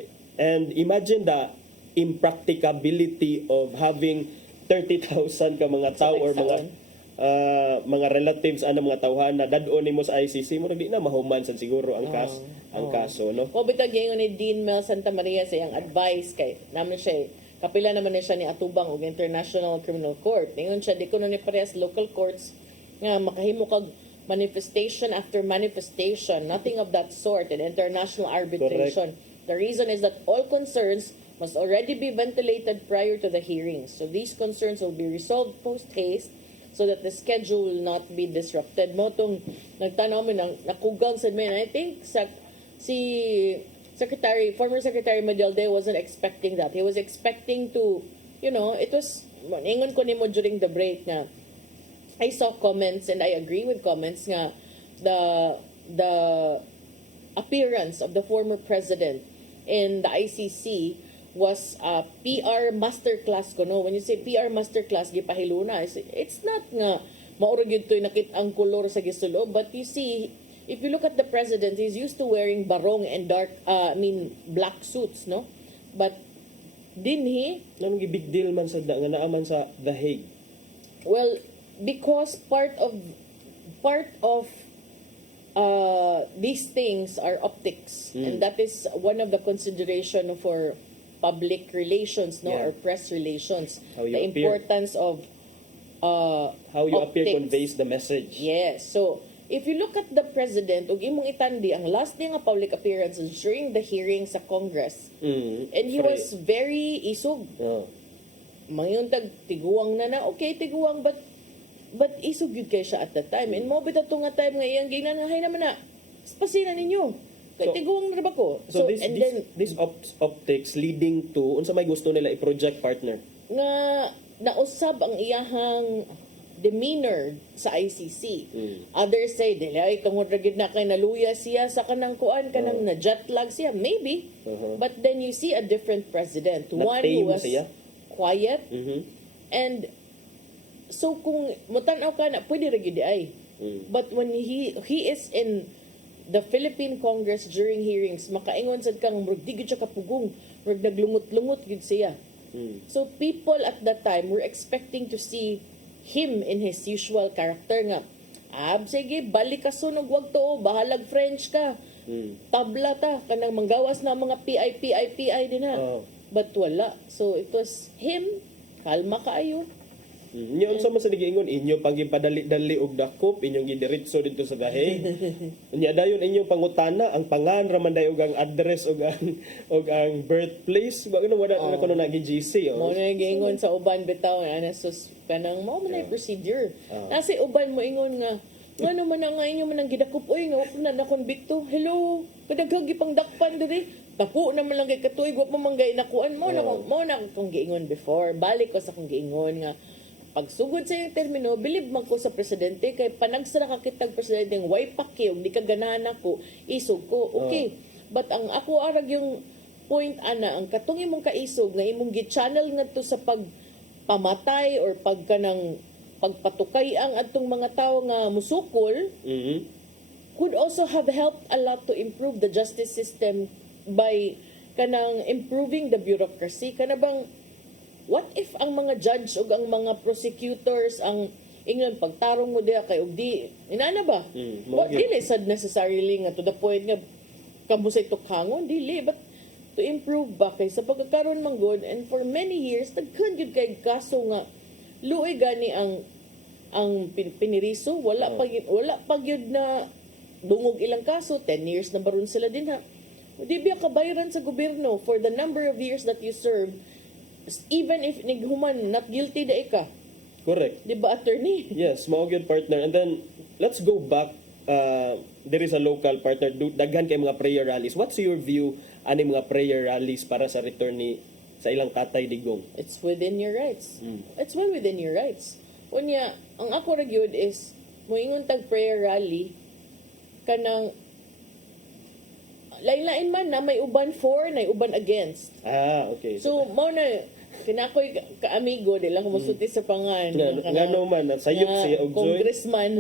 imagine the impracticability of having 30,000 ka mga tao or mga relatives ana mga tawhan na dadon nimo sa ICC mo di na mahuman sad siguro ang kaso no. O bitag gingon ni Dean Mel Santa Maria sa iyang advice kay naman siya kapila naman siya ni atubang og International Criminal Court. Ingon siya di kuno ni parehas local courts nga makahimo kag manifestation after manifestation, nothing of that sort in international arbitration. Correct. The reason is that all concerns must already be ventilated prior to the hearings. So these concerns will be resolved post-haste so that the schedule will not be disrupted. Mo tong nagtanaw mo nang nakugang sa men. I think former Secretary Medialde wasn't expecting that. He was expecting to, it was, ingon ko nimo during the break na I saw comments and I agree with comments nga the appearance of the former president in the ICC was a PR masterclass kuno. When you say PR masterclass, gipahiluna, it's not nga maura gyud toy nakit ang kolor sa gisulo, but you see, if you look at the president, he's used to wearing barong and black suits, no? But dinhi. Nang big deal man sa nga naaman sa The Hague. Well, because part of these things are optics, and that is one of the consideration for public relations, no, Yeah. or press relations. How you The appear. importance of How you appear optics. conveys the message. Yes. So, if you look at the president, ug imong itandi, ang last niya nga public appearances during the hearing sa Congress, and he was very isog. Mayon tag tiguang na okay, tiguang, but isog yun kay siya at that time. And mo bitaw nga time nga iyang ginan nga hay naman na spasina ninyo. Kay tiguang na ba ko? So, and then this optics leading to unsa may gusto nila i-project, partner? nga nausab ang iyahang demeanor sa ICC. Others say, dili ay tungod ra gid na kay naluya siya sa kanang kuan, kanang na jet lag siya. Maybe. But then you see a different president. One who Na-tame was siya? quiet. And so kung mutanaw ka na, pwede ra gid ay. But when he is in the Philippine Congress during hearings, makaingon sad kang murag di gyud siya kapugong, murag naglungot-lungot gid siya. So people at that time were expecting to see him in his usual character nga. Sige, balik ka sunog, wag to, bahalag French ka. Tabla ta, kanang manggawas na mga PI din ha. But wala. So it was him, kalma kaayo. Inyo unsa man sa nigiingon inyo pang gipadali-dali og dakop inyong gidiretso dito sa The Hague. Unya dayon inyong pangutana ang pangan ra man day og ang address og ang birthplace wa gano wala na kuno na GC Mo na giingon sa uban bitaw ana sus kanang mo man ay procedure. Nasi uban mo ingon nga ngano man nga inyo man ang gidakop oy nga wa na konbikto. Hello, kadaghag gipang dakpan diri. Tapo naman lang kay katuig wa pa man gay nakuan mo na kung giingon before. Balik ko sa kung giingon nga pagsugod sa yung termino, believe man ko sa presidente, kay panagsara ka kitag presidente, way pakiw, di ka ganahan ako, isog ko, okay. But ang ako arag yung point, ana, ang katong imong kaisog, nga imong gi-channel nga to sa pagpamatay or pagpatukay ang atong mga tao nga musukol, could also have helped a lot to improve the justice system by kanang improving the bureaucracy. Kana bang what if ang mga judge o ang mga prosecutors ang ingnon pagtarong mo diha kay og di inana ba? Dili sad necessarily nga to the point nga kamusay tukhangon, dili, but to improve ba kay sa pagkakaroon man good, and for many years daghan gyud kay kaso nga luoy gani ang piniriso, wala pa gyud na dungog ilang kaso, 10 years na baron sila din ha. Di biya kabayaran sa gobyerno for the number of years that you serve. Even if nighuman not guilty da ka. Correct. Di ba, attorney? Yes, mao gyud, partner. And then let's go back. There is a local partner. Daghan kay mga prayer rallies. What's your view ani mga prayer rallies para sa return ni sa ilang Tatay Digong? It's within your rights. It's well within your rights. Unya, ang ako ra gyud is moingon tag prayer rally kanang lain-lain man na may uban for, na uban against. Okay. So, mao na kinakoy ka-amigo nila kumusulti sa pangan. Ngano man sayop siya og joy. Congressman.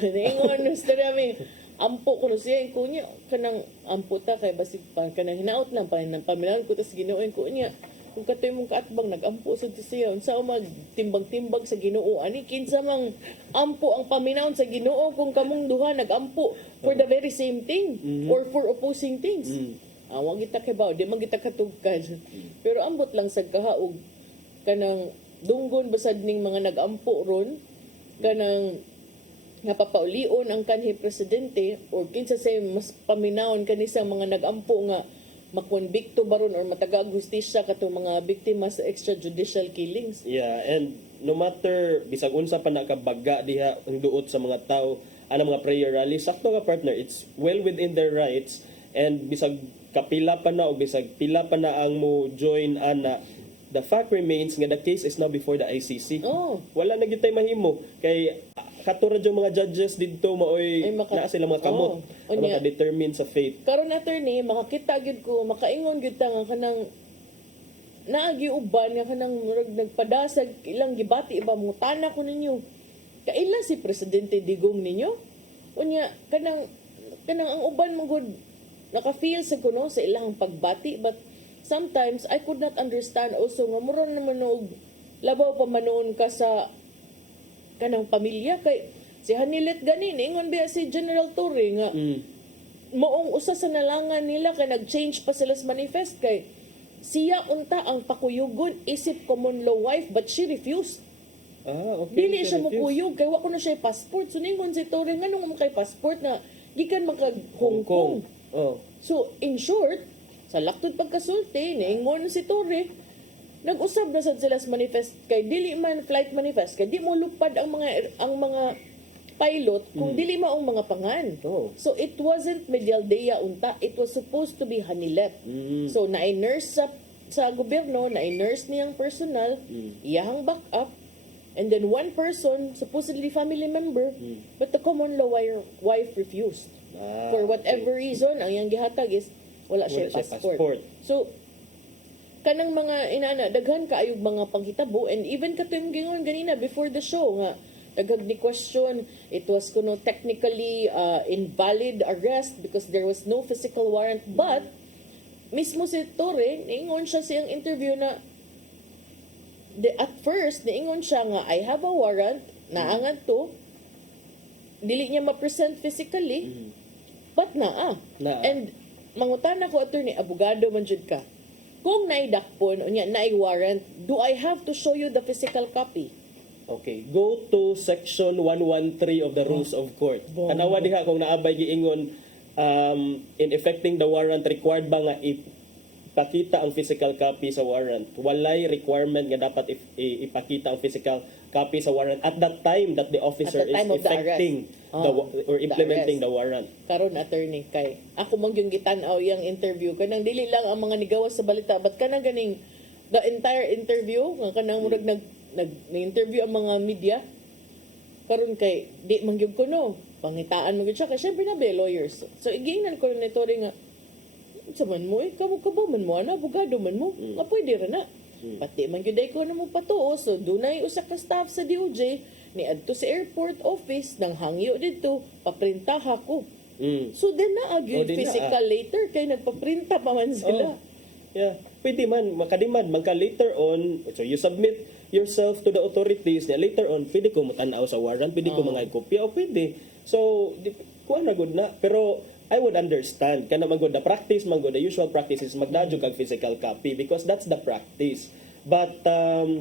Ningon gusto namin ampo kuno siya ko niya kanang ampo ta kay basig pa kanang hinaot lang pa nang pamilan ko tas Ginoo ko niya. Kung katoy mong kaatbang nag-ampo sa siya unsa mag timbang-timbang sa Ginoo ani kinsa mang ampo ang paminaon sa Ginoo kung kamong duha nag-ampo for the very same thing or for opposing things. Wag kita kibaw, di man kita katugkad. Pero ambot lang sa kahaog kanang dunggon basad ning mga nag-ampo ron kanang napapaulion ang kanhi presidente or kinsa say mas paminawon kanisang mga nag-ampo nga makonbikto baron or matagag hustisya katong mga biktima sa extrajudicial killings. Yeah, and no matter bisag unsa pa nakabaga diha ang duot sa mga tao ana mga prayer rally, sakto ka, partner, it's well within their rights, and bisag kapila pa na o bisag pila pa na ang mo join ana, the fact remains nga the case is now before the ICC. Wala na gyud tay mahimo kay katura yung mga judges dito maoy na sila mga kamot ang maka-determine sa fate. Karon attorney, makakita gyud ko, makaingon gyud ta nga kanang naagi uban nga kanang murag nagpadasag ilang gibati iba mo tana ko ninyo. Kaila si Presidente Digong ninyo? Unya kanang ang uban mo gud naka-feel sa kuno sa ilang pagbati, but sometimes I could not understand also nga mura naman og labaw pa manoon ka sa kanang pamilya kay si Hanilet ganin ingon biya si General Torre nga moong usa sa nalangan nila kay nag-change pa sila sa manifest kay siya unta ang pakuyugon isip common law wife but she refused. Okay. Dili siya mukuyog kay wa ko na siya passport. So ningon si Torre nganong mo kay passport na gikan maka Hong Kong. Oh. So in short, sa laktod pagkasulti niingon si Torre nag-usab na sad sila sa manifest kay dili man flight manifest kay di mo lupad ang mga pilot kung dili maong mga pangan. So it wasn't Medialdea unta, it was supposed to be Hanilet. So naay nurse sa gobyerno, naay nurse niyang personal, iyahang backup, and then one person, supposedly family member, but the common law wife refused. For whatever reason, ang iyang gihatag is wala siya passport. So kanang mga inana daghan kaayog mga panghitabo and even katong gingon ganina before the show nga daghag ni question it was kuno technically invalid arrest because there was no physical warrant but mismo si Torre niingon siya siyang interview na at first niingon siya nga I have a warrant naangan to dili niya ma-present physically but and mangutana ko attorney abogado man jud ka kung naidakpon unya naay warrant do I have to show you the physical copy? Okay, go to section 113 of the rules of court. Tanawa diha kung naabay giingon in effecting the warrant required ba nga ipakita ang physical copy sa warrant. Walay requirement nga dapat ipakita ang physical copy sa warrant at that time that the officer is effecting or implementing the warrant. Karon attorney kay ako mang yung gitan-aw yang interview kanang dili lang ang mga nigawas sa balita but kanang ganing the entire interview nga kanang murag nag-interview ang mga media karon kay di man gyud kuno pangitaan mo gyud siya kay syempre na be lawyers so igingnan ko ni Torre nga sa man mo kamo man mo ana abogado man mo nga pwede ra na pati man gyud ko na mo patuo so dunay usa ka staff sa DOJ ni adto sa airport office nang hangyo dito paprintaha ko so then na gyud physical later kay nagpaprinta pa man sila. Yeah, pwede man makadiman magka later on so you submit yourself to the authorities na later on pwede ko matan-aw sa warrant pwede ko mga kopya o pwede so kuha na good na pero I would understand kana magod the practice magod the usual practice is magdadyo kag physical copy because that's the practice but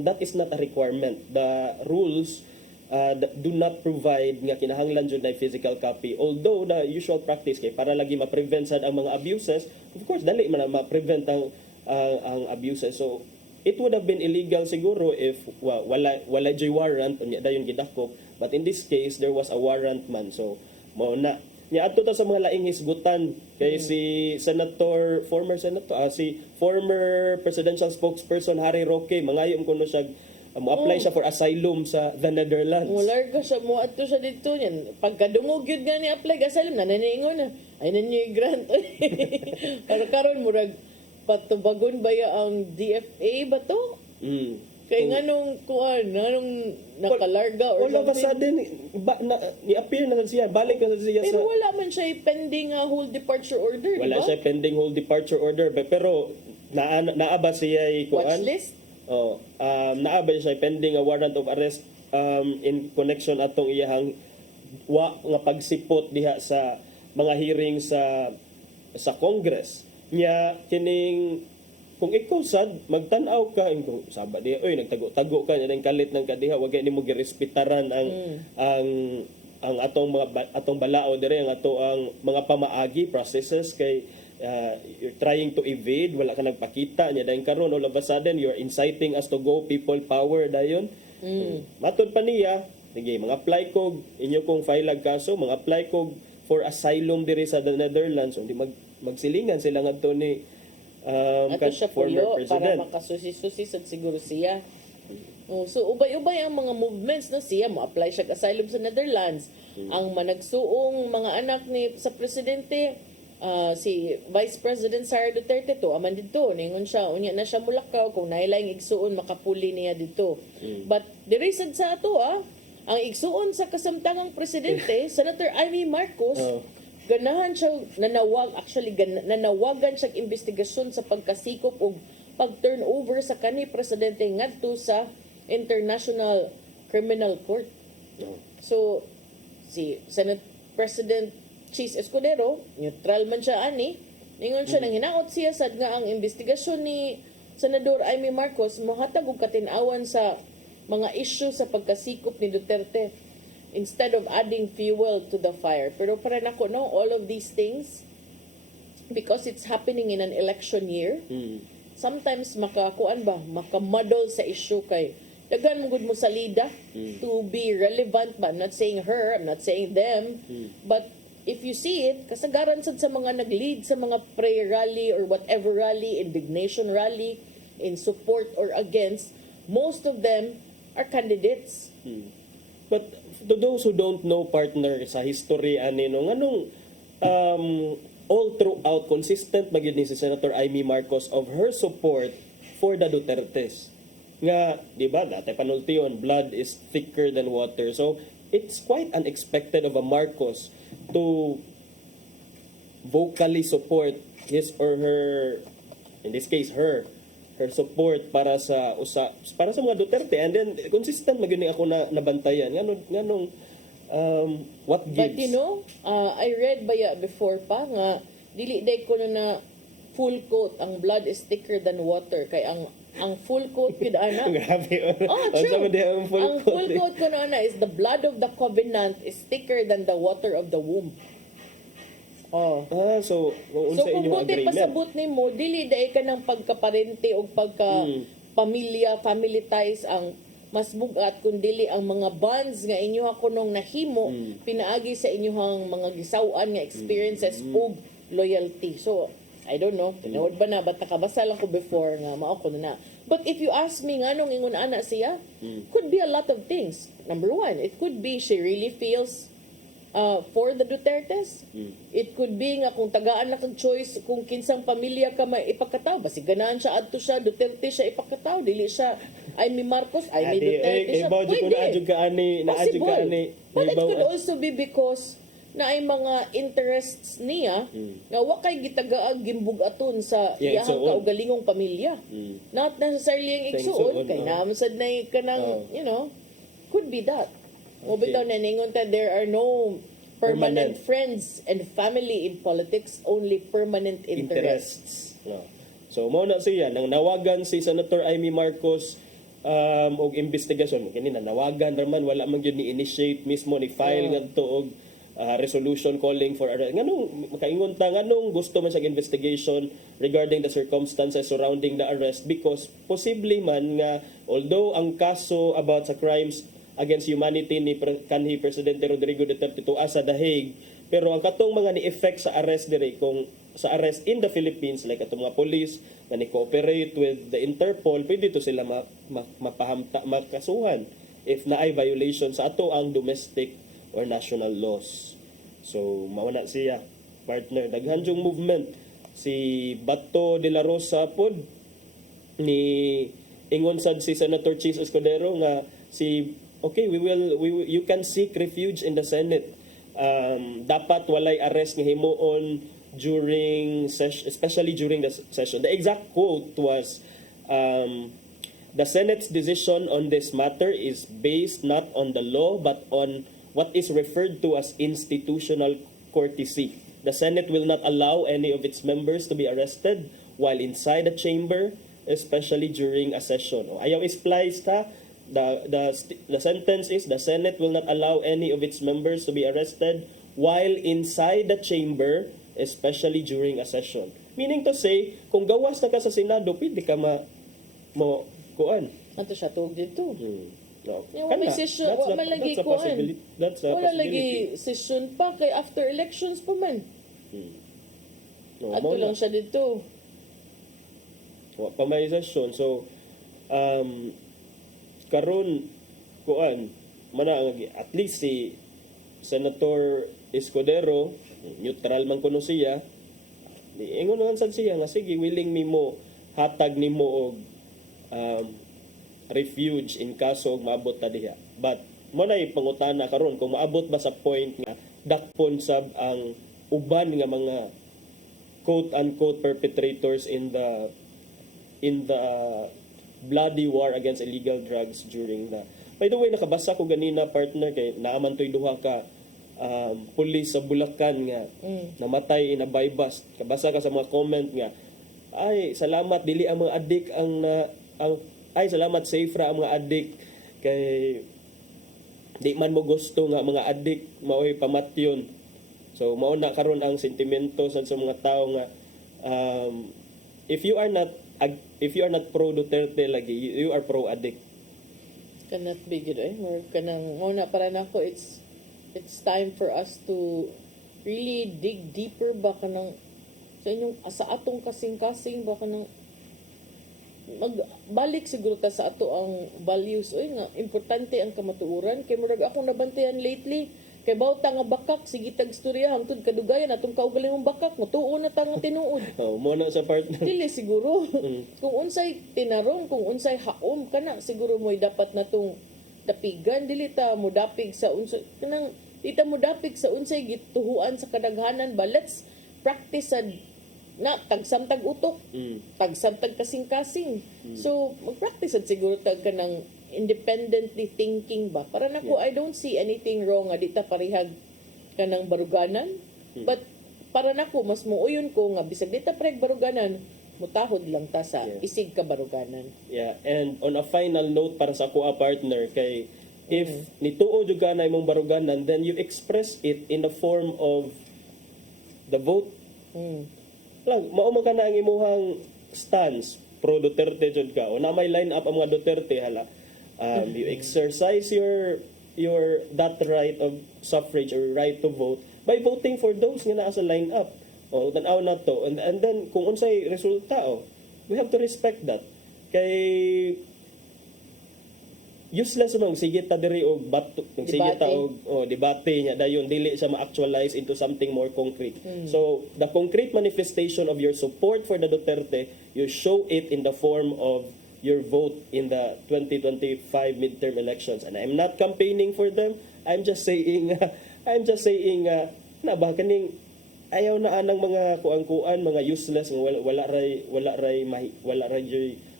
that is not a requirement. The rules do not provide nga kinahanglan jud na physical copy although the usual practice kay para lagi ma-prevent sad ang mga abuses of course dali man ma-prevent ang abuses so it would have been illegal siguro if wala jay warrant unya dayon gidakop but in this case there was a warrant man so mao na nya adto ta sa mga laing hisgutan kay si former presidential spokesperson Harry Roque mangayom kuno siya mo-apply siya for asylum sa the Netherlands. Mularga siya mo adto siya dito yan. Pagkadungog yun nga ni apply asylum na naniingon na. Ay nanyo grant. Pero karon murag patubagon ba ya ang DFA ba to? Kay nganong nakalarga or wala ba sa din i-appear na siya balik na siya pero wala man siya pending hold departure order wala siya pending hold departure order pero naaba siya watch list naaba siya pending a warrant of arrest in connection atong iyahang nga pagsipot diha sa mga hearing sa Congress nya kining kung ikaw sad magtan-aw ka kung saba diha oy nagtago-tago ka ning kalit ng kadiha wag nimo girespetaran ang atong balao dire ang ang mga pamaagi processes kay you're trying to evade wala ka nagpakita nya dayon karon all of a sudden you're inciting us to go people power dayon matod pa niya sige mag-apply ko inyo kong file kaso mag-apply ko for asylum dire sa the Netherlands undi magsilingan sila ngadto ni ato siya puyo para makasusi-susi siguro siya. So ubay-ubay ang mga movements no siya mo apply siya asylum sa Netherlands. Ang managsuong mga anak ni sa presidente si Vice President Sara Duterte to aman dito ningon siya unya na siya mulakaw kung nailaing igsuon makapuli niya dito. But dire sad sa ato ang igsuon sa kasamtangang presidente Senator Amy Marcos ganahan siya nanawagan siya investigasyon sa pagkasikop o pag-turnover sa kani presidente ngadto sa International Criminal Court. So si Senate President Chis Escudero, neutral man siya ani, ningon siya nang hinaot siya sad nga ang investigasyon ni Senador Amy Marcos mohatag og katin-awan sa mga issue sa pagkasikop ni Duterte instead of adding fuel to the fire. Pero para nako, no, all of these things, because it's happening in an election year, sometimes makamadol sa issue kay daghan mo gud mo salida to be relevant. But I'm not saying her, I'm not saying them, but if you see it, kasagaran sad sa mga nag-lead sa mga prayer rally or whatever rally, indignation rally, in support or against, most of them are candidates. But to those who don't know, partner, sa history ani no nganong all throughout consistent magyud ni si Senator Amy Marcos of her support for the Dutertes. Nga, di ba, dati panultiyon, blood is thicker than water. So, it's quite unexpected of a Marcos to vocally support his or her, in this case, her support para sa mga Duterte, and then consistent magyud ni ako na nabantayan nganong what gives. But you know, I read before pa nga dili day ko na full quote ang blood is thicker than water kay ang full quote gid ana. Grabe. True. Ang full quote ko na ana is the blood of the covenant is thicker than the water of the womb. So kung unsa inyong buti agreement, pasabot nimo dili day ka ng pagkaparente o pagka pamilya, family ties ang mas bugat kun dili ang mga bonds nga inyo kunong nahimo pinaagi sa inyong mga gisaw-an nga experiences ug loyalty. So I don't know, tinuod ba na ba't nakabasa lang ko before nga mao ko na. But if you ask me nganong ingon ana siya, could be a lot of things. Number one, it could be she really feels for the Dutertes. It could be nga kung tagaan na kag choice kung kinsang pamilya ka may ipakataw, basi ganahan siya adto siya Duterte siya ipakataw, dili siya Amy Marcos, Amy Duterte siya. Possible. But it could also be because na ay mga interests niya nga wa kay gitagaag gimbugaton sa iyang kaugalingong pamilya. Not necessarily ang igsuon kay namasad na kanang could be that. O bitaw na ningon ta there are no permanent friends and family in politics, only permanent interests. No. So mo na siya nang nawagan si Senator Amy Marcos og investigasyon kini nawagan raman wala man gyud ni initiate mismo ni file ngadto og resolution calling for arrest. Nganong makaingon ta nganong gusto man sa investigation regarding the circumstances surrounding the arrest, because possibly man nga although ang kaso about sa crimes against humanity ni kanhi Presidente Rodrigo Duterte tuwa sa The Hague, pero ang katong mga ni-effect sa arrest dire kung sa arrest in the Philippines, like atong mga police na ni-cooperate with the Interpol, pwede to sila makasuhan if naay violation sa ato ang domestic or national laws. So mauna siya, partner, daghan yung movement. Si Bato de la Rosa pod ni ingon sad si Senator Chis Escudero nga you can seek refuge in the Senate. Dapat walay arrest nga himuon during especially during the session. The exact quote was the Senate's decision on this matter is based not on the law but on what is referred to as institutional courtesy. The Senate will not allow any of its members to be arrested while inside the chamber, especially during a session. Ayaw isplice ta. The sentence is the Senate will not allow any of its members to be arrested while inside the chamber, especially during a session. Meaning to say, kung gawas na ka sa Senado, pwede ka kuan. Ato siya tuog dito. No. May session, wala lagi kuan. Wala lagi session pa kay after elections pa man. No, ato lang siya dito. Wa pa may session. So karon kuan mana at least si Senator Escudero neutral man kuno siya, ingon man sad siya nga sige willing nimo hatag nimo og refuge in kaso maabot ta diha. But mo nay pangutana karon kung maabot ba sa point nga dakpon sab ang uban nga mga quote-unquote perpetrators in the bloody war against illegal drugs during the... By the way, nakabasa ko ganina, partner, kay naaman to'y duha ka pulis sa Bulacan nga namatay in a bypass. Kabasa ka sa mga comment nga, ay, salamat, dili ang mga adik ay, salamat, safe ra ang mga adik kay di man mo gusto nga mga adik mao'y pamatyon. So mao na karon ang sentimento sa mga tao nga if you are not pro Duterte lagi, you are pro addict. Cannot be good more kanang mo na para nako it's time for us to really dig deeper ba kanang sa atong kasing-kasing ba kanang magbalik siguro ta sa ato ang values nga importante ang kamatuoran kay murag akong nabantayan lately kay bawta nga bakak sige tag istorya hangtod kadugayan atong kaugalingong bakak motuo na ta nga tinuod. Mo na sa partner. Dili siguro. Kung unsay tinarong, kung unsay haom kana siguro mo'y dapat natong dapigan dili ta mo dapig sa unsay kanang di ta mo dapig sa unsay gituhuan sa kadaghanan ba let's practice na tagsamtag utok, tagsamtag kasing-kasing. So, mag-practice at siguro tag ka ng independently thinking ba. Para nako, I don't see anything wrong nga di ta parihag ka ng baruganan. But, para nako, mas muuyon ko nga, bisag di ta parihag baruganan, mutahod lang ta sa isig ka baruganan. Yeah, and on a final note para sa kuha partner, kay if nituo jud ka na imong baruganan, then you express it in the form of the vote. Lang, mao man kana ang imuhang stance pro Duterte jud ka o na may line up ang mga Duterte hala you exercise your that right of suffrage or right to vote by voting for those nga naa sa line up o tan-aw na to and then kung unsay resulta we have to respect that kay useless man sige ta diri og sige ta og debate nya dayon dili sa ma-actualize into something more concrete. So the concrete manifestation of your support for the Duterte, you show it in the form of your vote in the 2025 midterm elections. And I'm not campaigning for them. I'm just saying na ba kaning ayaw na anang mga kuan-kuan, mga useless nga wala ray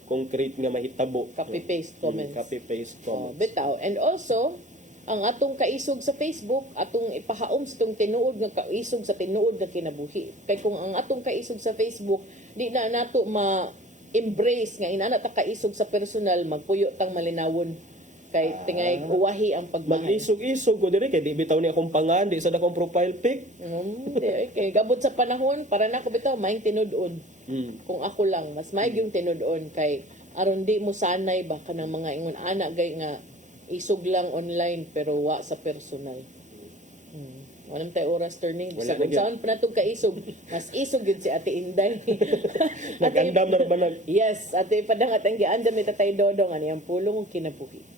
concrete nga mahitabo. Copy-paste comments. Copy-paste comments. Bitaw. And also, ang atong kaisog sa Facebook, atong ipahaom sa itong tinuod nga kaisog sa tinuod nga kinabuhi. Kaya kung ang atong kaisog sa Facebook, di na nato ma-embrace nga inana ta kaisog sa personal, magpuyo tang malinawon. Kay tingay uwahi ang pagbahay. Mag-isog-isog ko diri kay di bitaw ni akong pangan, di sa akong profile pic. Kay gabot sa panahon para na ko bitaw maing tinud-on. Kung ako lang mas maig yung tinud-on kay aron di mo sanay ba kanang mga ingon ana gay nga isog lang online pero wa sa personal. Anong tayo oras turning? Sa kung saan pa natong kaisog, mas isog yun si Ate Inday. Nag-andam na ba nag? Yes, Ate Padangat ang giandam ni Tatay Dodong, ano yung pulong kong kinabuhi.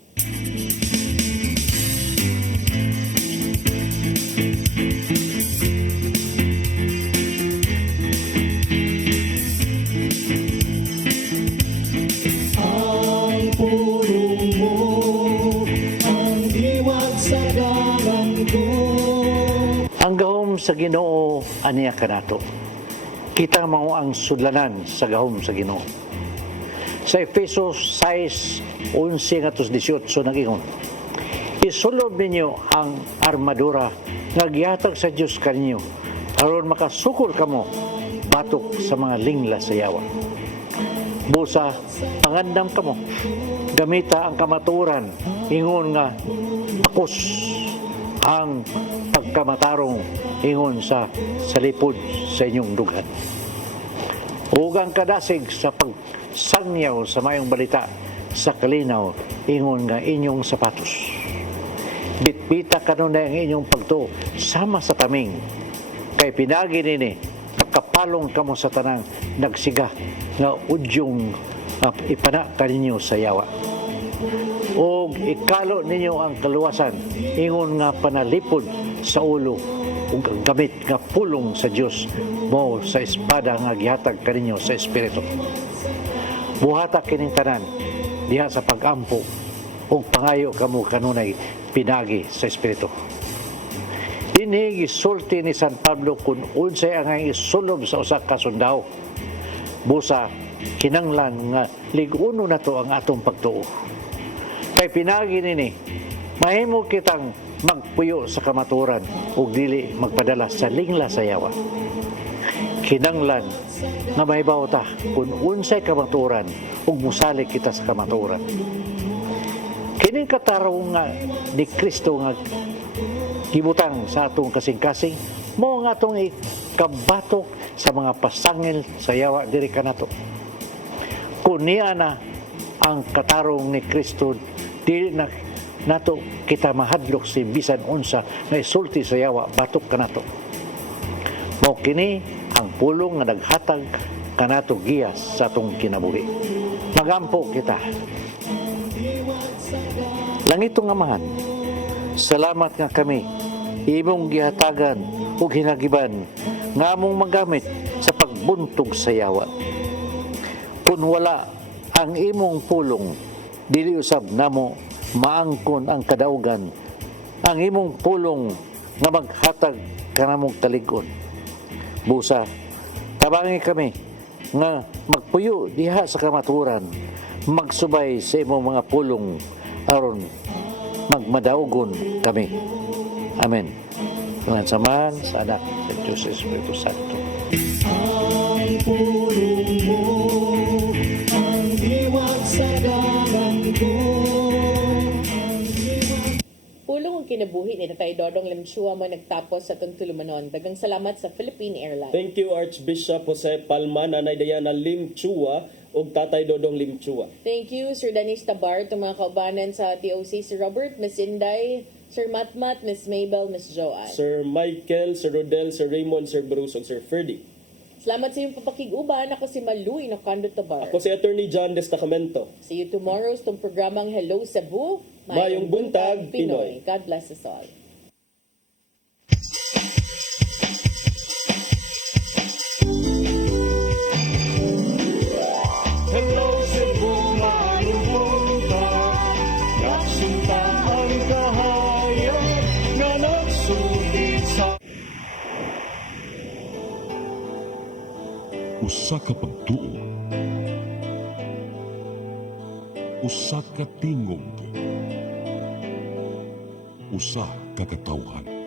Ang pulong mo, ang diwat sa dalan ko. Ang gahom sa Ginoo aniya kanato. Kita mao ang sudlanan sa gahom sa Ginoo. Sa Efesos 6:11-18 nag-ingon, isulob ninyo ang armadura nga gihatag sa Dios kaninyo aron makasukol kamo batok sa mga lingla sa yawa. Busa pangandam kamo, gamita ang kamatuoran, ingon nga akos ang pagkamatarong ingon sa salipod sa inyong dughan. Ugang kadasig sa pagsangyaw sa mayong balita sa kalinaw, ingon nga inyong sapatos. Bitbita kanunay ang inyong pagtuo sama sa taming, kay pinagi nini kapalong kamo sa tanang nagsiga nga udyong ipana kaninyo sa yawa. O ikalo ninyo ang kaluwasan, ingon nga panalipod sa ulo ug gamit nga pulong sa Dios mo sa espada nga gihatag kaninyo sa espiritu. Buhata kining tanan diha sa pag-ampo ug pangayo kamo kanunay pinagi sa espiritu. Dinhi gisulti ni San Pablo kung unsay ang isulob sa usa ka sundao. Busa kinanglan nga lig-uno na to ang atong pagtuo. Kay pinagi nini, mahimo kitang magpuyo sa kamaturan ug dili magpadala sa lingla sa yawa. Kinanglan nga mahibaw ta kung unsay kamaturan ug musalig kita sa kamaturan. Kining katarong nga ni Kristo nga gibutang sa atong kasing-kasing mo nga atong ikabatok sa mga pasangil sa yawa diri kanato. Kung niya na ang katarong ni Kristo, dili na nato kita mahadlok si bisan unsa nga isulti sa yawa batok kanato. Mao kini ang pulong nga naghatag kanato giyas sa atong kinabuhi. Magampo kita. Langitong Amahan, salamat nga kami imong gihatagan ug hinagiban nga among magamit sa pagbuntog sa yawa. Kung wala ang imong pulong, dili usab namo maangkon ang kadaugan. Ang imong pulong nga maghatag kanamong talig-on. Busa, tabangi kami nga magpuyo diha sa kamaturan, magsubay sa imong mga pulong aron magmadaugon kami. Amen. Dengan samahan sa anak sa Diyos Espiritu Santo. Ang pulong mo, ang iwag sa dalan ko. Pulong ang kinabuhi ni Tatay Dodong Limchua mo nagtapos sa itong tulumanon. Dagang salamat sa Philippine Airlines. Thank you Archbishop Jose Palma, Nanay Diana Limchua ug Tatay Dodong Limchua. Thank you, Sir Danis Tabar, itong mga kaubanan sa TOC, Sir Robert, Miss Inday, Sir Matmat, Miss Mabel, Miss Joanne. Sir Michael, Sir Rodel, Sir Raymond, Sir Bruce ug Sir Ferdy. Salamat sa iyong papakiguban. Ako si Maluy Nakando Tabar. Ako si Attorney John Destacamento. See you tomorrow sa itong programang Hello Cebu. Mayong Buntag, Pinoy. God bless us all. Hello Cebu, mayong buntag. Nagsunta ang kahayag na nagsulit sa usa ka pagtuo, usa ka tingog, usa ka katawhan.